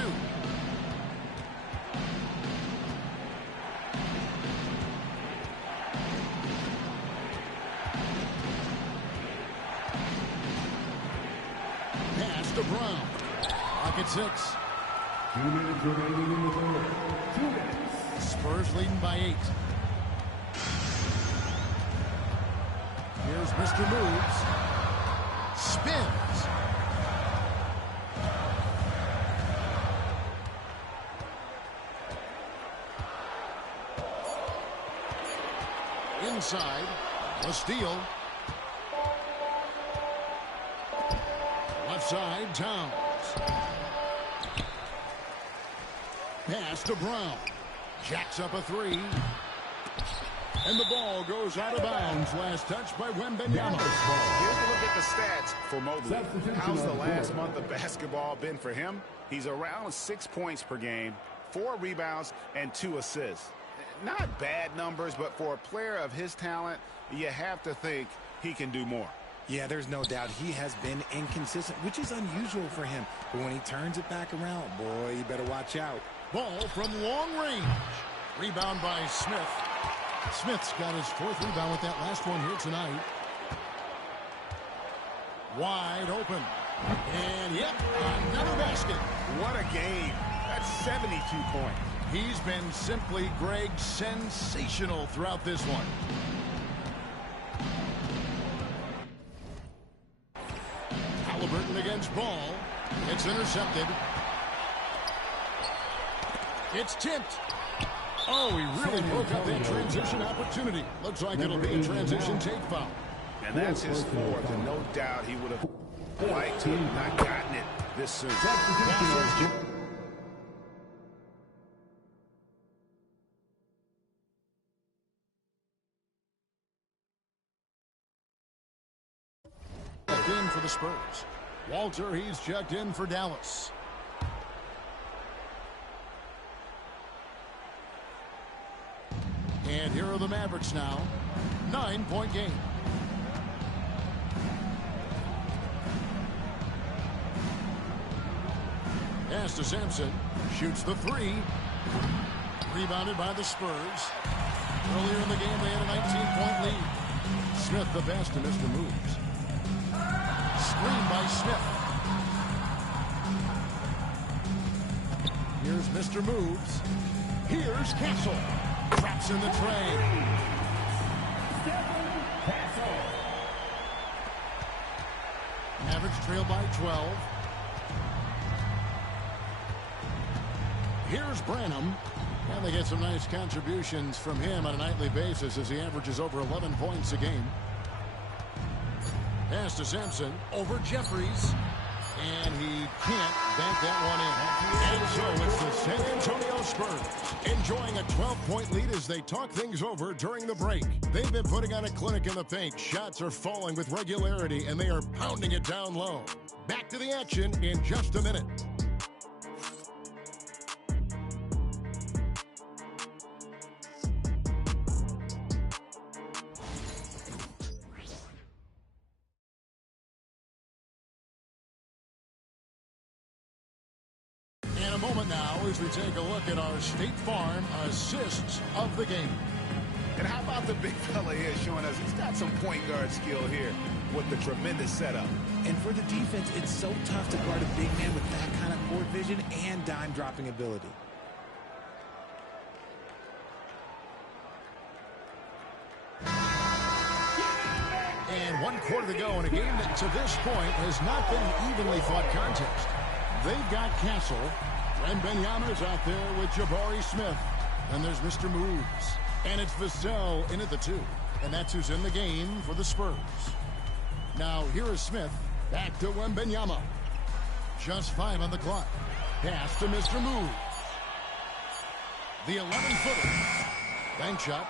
Pass to Brown. Pocket 6. 2 minutes remaining in the third. 2 minutes. Spurs leading by 8. Here's Mr. Moves. Spins. Inside. A steal. Left side, Towns. Pass to Brown. Jacks up a 3. And the ball goes out of bounds. Last touch by Wembanyama. Here's a look at the stats for Mobley. How's the last month of basketball been for him? He's around 6 points per game, 4 rebounds, and 2 assists. Not bad numbers, but for a player of his talent, you have to think he can do more. Yeah, there's no doubt he has been inconsistent, which is unusual for him. But when he turns it back around, boy, you better watch out. Ball from long range. Rebound by Smith. Smith's got his 4th rebound with that last one here tonight. Wide open. And yep, another basket. What a game. That's 72 points. He's been simply, Greg, sensational throughout this one. Halliburton against Ball. It's intercepted. It's tipped. Oh, he really broke up that transition opportunity. Looks like it'll be a transition take foul. And that's his 4th, and no doubt he would have liked to have not gotten it this soon. In for the Spurs. Walter, he's checked in for Dallas. And here are the Mavericks now. 9-point game. Pass to Sampson. Shoots the 3. Rebounded by the Spurs. Earlier in the game, they had a 19-point lead. Smith the best to Mr. Moves. Screen by Smith. Here's Mr. Moves. Here's Castle. Traps in the tray. Mavericks trail by 12. Here's Branham. And they get some nice contributions from him on a nightly basis as he averages over 11 points a game. Pass to Sampson over Jeffries. And he can't bank that one in. And so it's the San Antonio Spurs enjoying a 12-point lead as they talk things over during the break. They've been putting on a clinic in the paint. Shots are falling with regularity, and they are pounding it down low. Back to the action in just a minute. In a moment now as we take a look at our State Farm assists of the game. And how about the big fella here showing us he's got some point guard skill here with the tremendous setup. And for the defense, it's so tough to guard a big man with that kind of court vision and dime dropping ability. And 1 quarter to go in a game that to this point has not been an evenly fought contest. They've got Castle. Wembanyama's out there with Jabari Smith. And there's Mr. Moves. And it's Vassell in at the 2. And that's who's in the game for the Spurs. Now here is Smith. Back to Wembanyama. Just 5 on the clock. Pass to Mr. Moves. The 11-footer. Bank shot.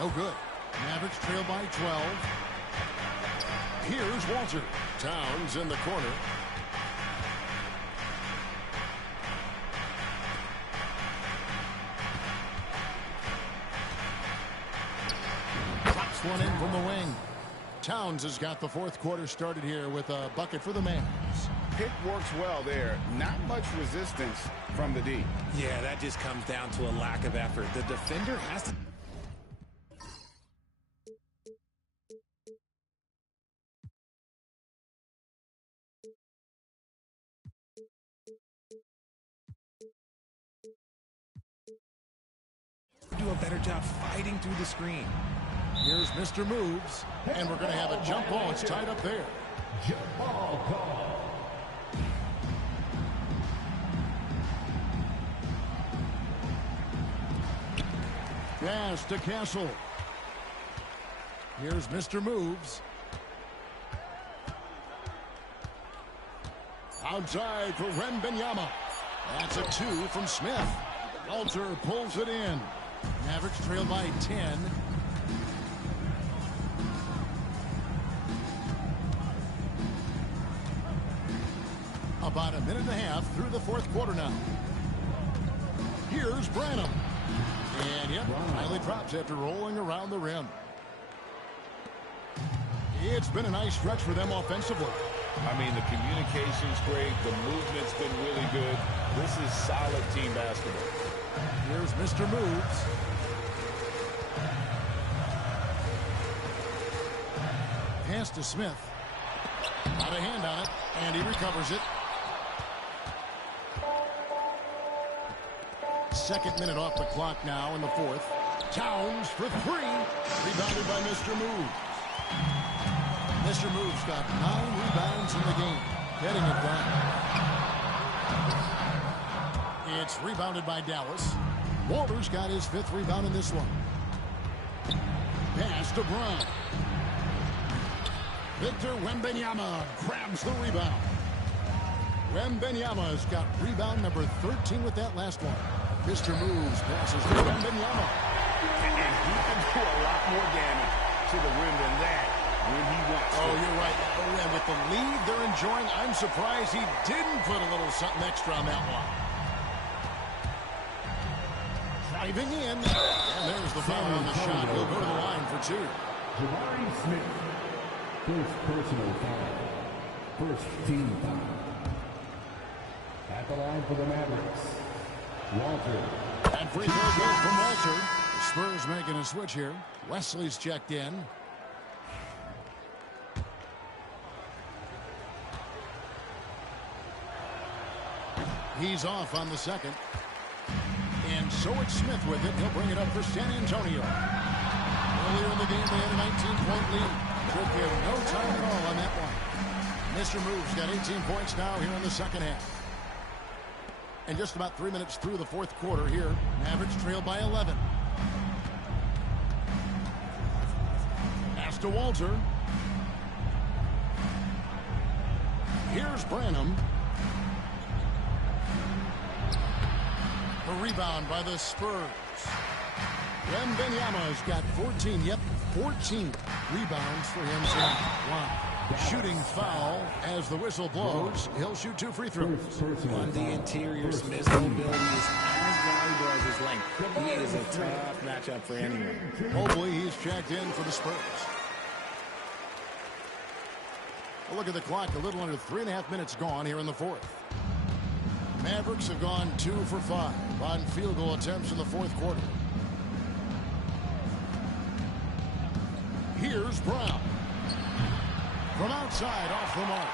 No good. Mavericks trail by 12. Here's Walter. Towns in the corner. Drops one in from the wing. Towns has got the fourth quarter started here with a bucket for the Mavs. Pick works well there. Not much resistance from the D. Yeah, that just comes down to a lack of effort. The defender has to... do a better job fighting through the screen. Here's Mr. Moves, and we're going to have a jump ball. It's tied up there. Jump ball call. Pass to Castle. Here's Mr. Moves. Outside for Wembanyama. That's a 2 from Smith. Walter pulls it in. Mavericks trail by 10. About a minute and a half through the fourth quarter now. Here's Branham. And yep, finally drops after rolling around the rim. It's been a nice stretch for them offensively. I mean, the communication's great. The movement's been really good. This is solid team basketball. Here's Mr. Moves. Pass to Smith. Got a hand on it, and he recovers it. Second minute off the clock now in the fourth. Towns for 3. Rebounded by Mr. Moves. Mr. Moves got 9 rebounds in the game. Getting it done. It's rebounded by Dallas. Walter's got his 5th rebound in this one. Pass to Brown. Victor Wembanyama grabs the rebound. Wembanyama's got rebound number 13 with that last one. Mr. Moves passes to Wembanyama. And he can do a lot more damage to the rim than that when he wants to. Oh, you're right. Oh, and with the lead they're enjoying, I'm surprised he didn't put a little something extra on that one. Driving in. And there's the foul on the shot. He'll go to the line for 2. Jabari Smith. First personal foul. First team foul. At the line for the Mavericks, Walter. And free throw good from Walter. The Spurs making a switch here. Wesley's checked in. He's off on the second. And so it's Smith with it. He'll bring it up for San Antonio. Earlier in the game, they had a 19-point lead. Took him no time at all on that one. Mr. Moves got 18 points now here in the second half. And just about 3 minutes through the fourth quarter here, Mavericks trail by 11. Pass to Walter. Here's Branham. A rebound by the Spurs. Wembanyama's got 14. Yep, 14 rebounds for him tonight. Wow. Shooting foul as the whistle blows. He'll shoot 2 free throws. On the interior, Smith's mobility is as valuable as his length. He is a tough matchup for anyone. Mobley, he's checked in for the Spurs. Well, look at the clock. A little under 3.5 minutes gone here in the fourth. Mavericks have gone 2 for 5 on field goal attempts in the fourth quarter. Here's Brown. From outside, off the mark.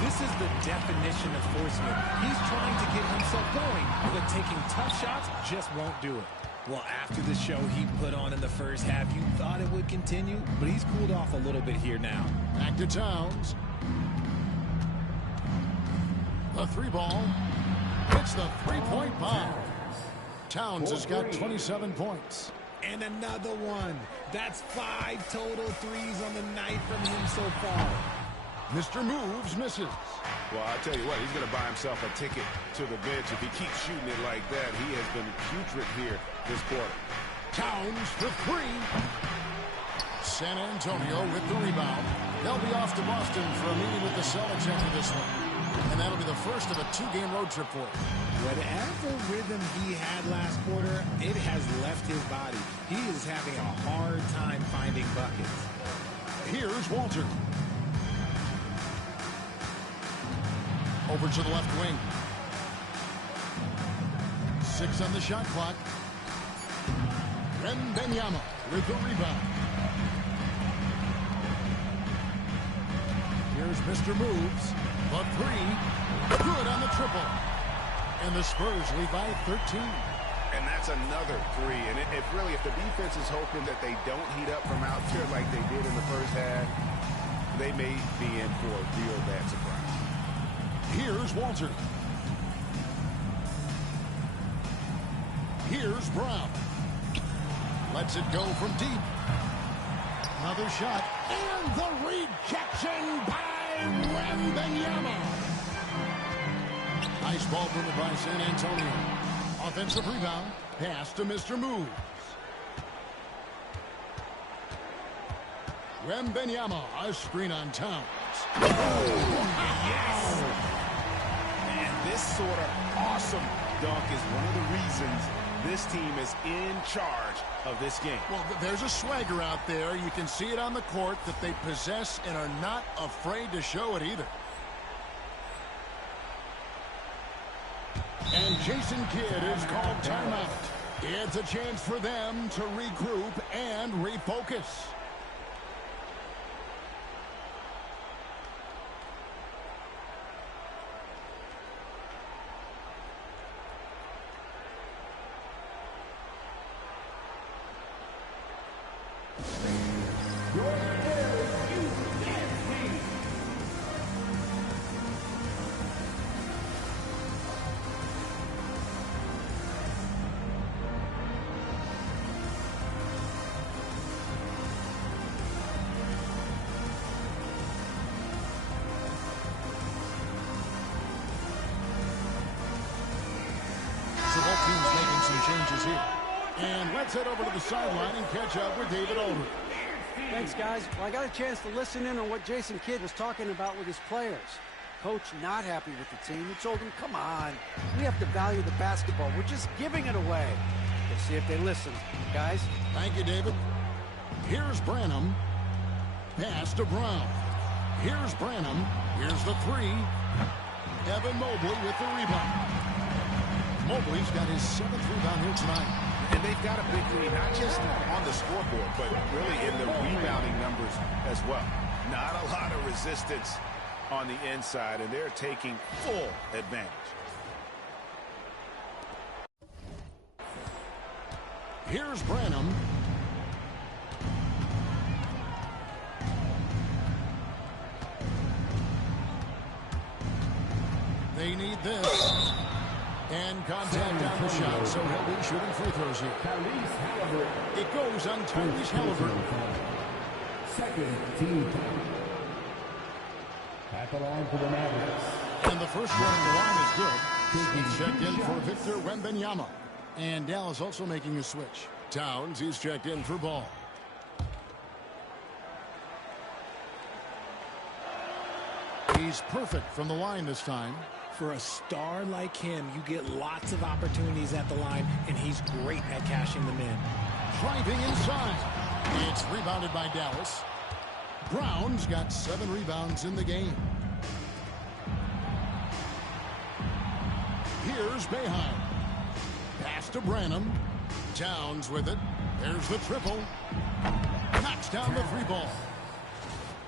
This is the definition of forceman. He's trying to get himself going, but taking tough shots just won't do it. Well, after the show he put on in the first half, you thought it would continue, but he's cooled off a little bit here now. Back to Towns. The 3 ball. Hits the 3-point bomb. Towns has got 27 points. And another one. That's 5 total threes on the night from him so far. Mr. Moves misses. Well, I'll tell you what, he's going to buy himself a ticket to the bench. If he keeps shooting it like that, he has been putrid here this quarter. Towns for 3. San Antonio with the rebound. They'll be off to Boston for a meeting with the Celtics after this one. And that'll be the first of a 2-game road trip for him. Whatever rhythm he had last quarter, it has left his body. He is having a hard time finding buckets. Here's Walter. Over to the left wing. 6 on the shot clock. Wembanyama with the rebound. Here's Mr. Moves. The 3. Good on the triple. And the Spurs lead by 13. And that's another 3. And if the defense is hoping that they don't heat up from out there like they did in the first half, they may be in for a real bad surprise. Here's Walter. Here's Brown. Lets it go from deep. Another shot. And the rejection by Wembanyama. Nice ball movement by San Antonio. Offensive rebound. Pass to Mr. Moves. Wembanyama. A screen on Towns. Yes! And this sort of awesome dunk is one of the reasons this team is in charge of this game. Well, there's a swagger out there. You can see it on the court that they possess and are not afraid to show it either. And Jason Kidd is called timeout. It's a chance for them to regroup and refocus. So both teams making some changes here. And let's head over to the sideline and catch up with David Aldridge. Thanks, guys. Well, I got a chance to listen in on what Jason Kidd was talking about with his players. Coach not happy with the team. He told them, come on, we have to value the basketball. We're just giving it away. Let's see if they listen. Guys? Thank you, David. Here's Branham. Pass to Brown. Here's Branham. Here's the 3. Evan Mobley with the rebound. Mobley's got his 7th rebound here tonight. And they've got a big lead, not just on the scoreboard, but really in the rebounding numbers as well. Not a lot of resistance on the inside, and they're taking full advantage. Here's Branham. They need this. And contact on the shot, so he'll be shooting free throws here. It goes on Tyrese Halliburton. Second team foul. At the line for the Mavericks. And the first one on the line is good. He's checked in for Victor Wembanyama. And Dallas also making a switch. Towns, he's checked in for Ball. He's perfect from the line this time. For a star like him, you get lots of opportunities at the line, and he's great at cashing them in. Driving inside. It's rebounded by Dallas. Brown's got 7 rebounds in the game. Here's Boeheim. Pass to Branham. Towns with it. There's the triple. Knocks down the 3-ball.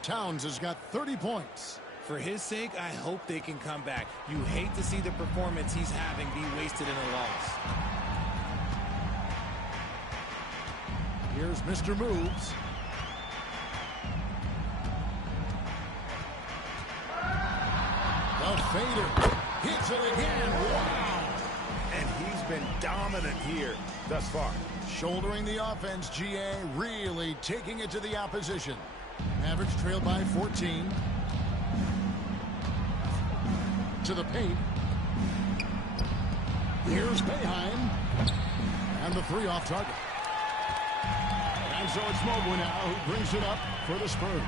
Towns has got 30 points. For his sake, I hope they can come back. You hate to see the performance he's having be wasted in a loss. Here's Mr. Moves. The fader. Hits it again. Wow. And he's been dominant here thus far. Shouldering the offense, GA really taking it to the opposition. Mavericks trailed by 14. To the paint. Here's Boeheim. And the 3 off target. And And so it's Mobley now who brings it up for the Spurs.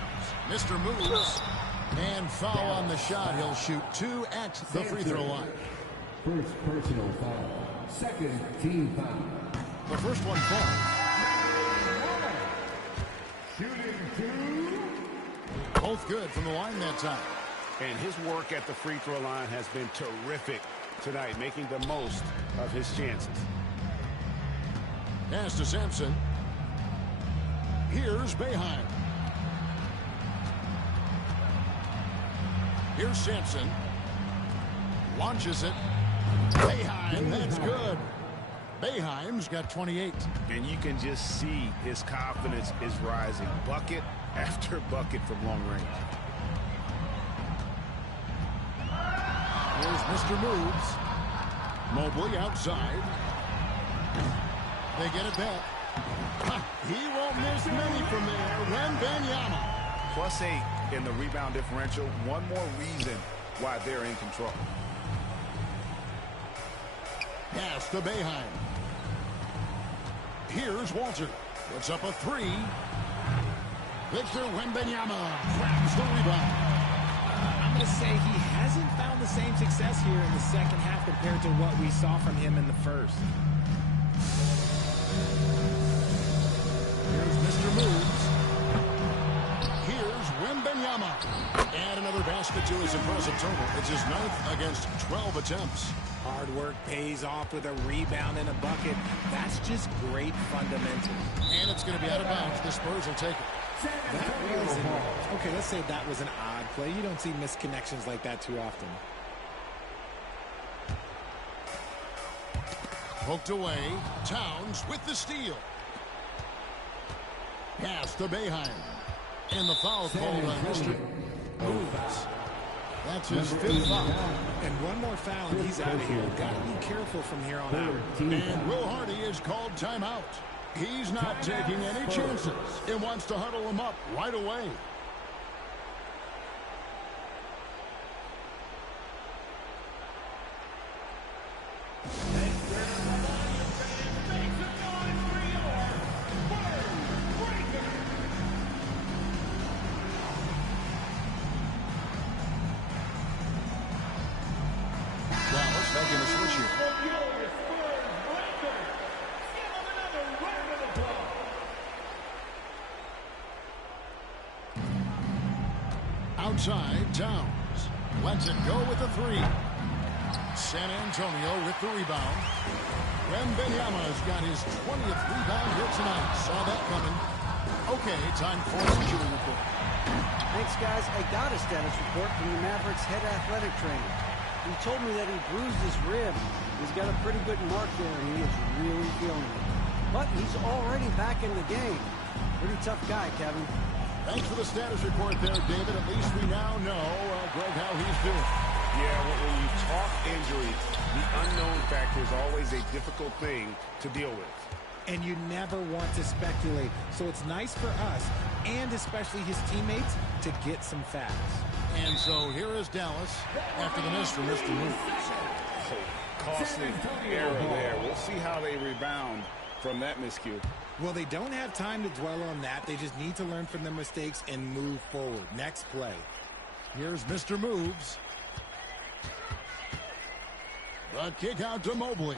Mr. Moves. And foul on the shot. He'll shoot 2 at the free throw line. First personal foul. Second team foul. The first one falls. Shooting 2. Both good from the line that time. And his work at the free throw line has been terrific tonight, making the most of his chances. Pass to Sampson. Here's Boeheim. Here's Sampson. Launches it. Boeheim, that's good. Boeheim's got 28. And you can just see his confidence is rising. Bucket after bucket from long range. Here's Mr. Moves. Mobley outside. They get it back. He won't miss many from there. Wembanyama. +8 in the rebound differential. One more reason why they're in control. Pass to Boeheim. Here's Walter. Puts up a 3. Victor Wembanyama grabs the rebound. I'm going to say he hasn't found the same success here in the second half compared to what we saw from him in the first. Here's Mr. Moves. Here's Wembanyama. And another basket to his impressive total. It's his 9th against 12 attempts. Hard work pays off with a rebound and a bucket. That's just great fundamentals. And it's going to be out of bounds. The Spurs will take it. Okay, let's say that was an odd play. You don't see misconnections like that too often. Poked away. Towns with the steal. Pass to Boeheim. And the foul called on Mr. Moves. That's his 5th foul. And one more foul and he's out of here. Got to be careful from here on out. And Will Hardy is called timeout. He's not taking any chances. It wants to huddle him up right away. Dallas making a switch here. Outside, Towns. Lets it go with a 3. San Antonio with the rebound. Wembanyama's got his 20th rebound here tonight. Saw that coming. Okay, time for the shooting report. Thanks, guys. I got a status report from the Mavericks head athletic trainer. He told me that he bruised his rib. He's got a pretty good mark there, and he is really feeling it. But he's already back in the game. Pretty tough guy, Kevin. Thanks for the status report there, David. At least we now know, Greg, how he's doing. Yeah, when you talk injuries, the unknown factor is always a difficult thing to deal with. And you never want to speculate. So it's nice for us, and especially his teammates, to get some facts. And so here is Dallas after the miss from Mr. Moves. Costly error there. We'll see how they rebound from that miscue. Well, they don't have time to dwell on that. They just need to learn from their mistakes and move forward. Next play. Here's Mr. Moves. The kick out to Mobley.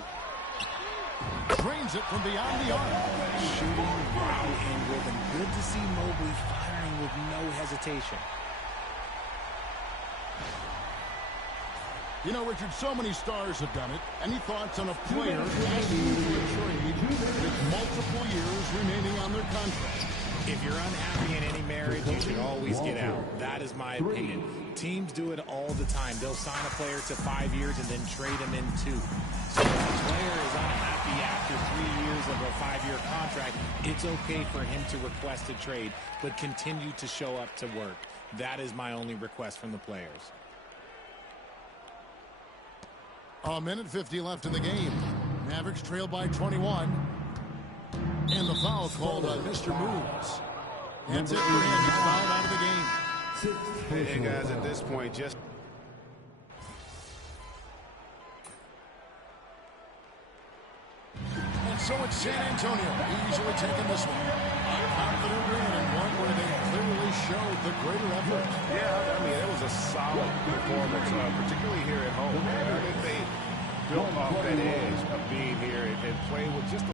Drains it from beyond the arc. Shooting wow and rhythm. Good to see Mobley firing with no hesitation. You know, Richard, so many stars have done it. Any thoughts on a player asking for a trade with multiple years remaining on their contract? If you're unhappy in any marriage, you should always get out. That is my opinion. Teams do it all the time. They'll sign a player to 5 years and then trade him in 2. So if a player is unhappy after 3 years of a 5-year contract, it's okay for him to request a trade, but continue to show up to work. That is my only request from the players. A minute 50 left in the game. Mavericks trail by 21. And the foul called on Mr. Moves. That's it for him. He's fouled out of the game. And guys, at this point, just... And so it's San Antonio easily taking this one. greater effort. Yeah, I mean, it was a solid performance, particularly here at home. I think they built off that edge of being here and playing with just a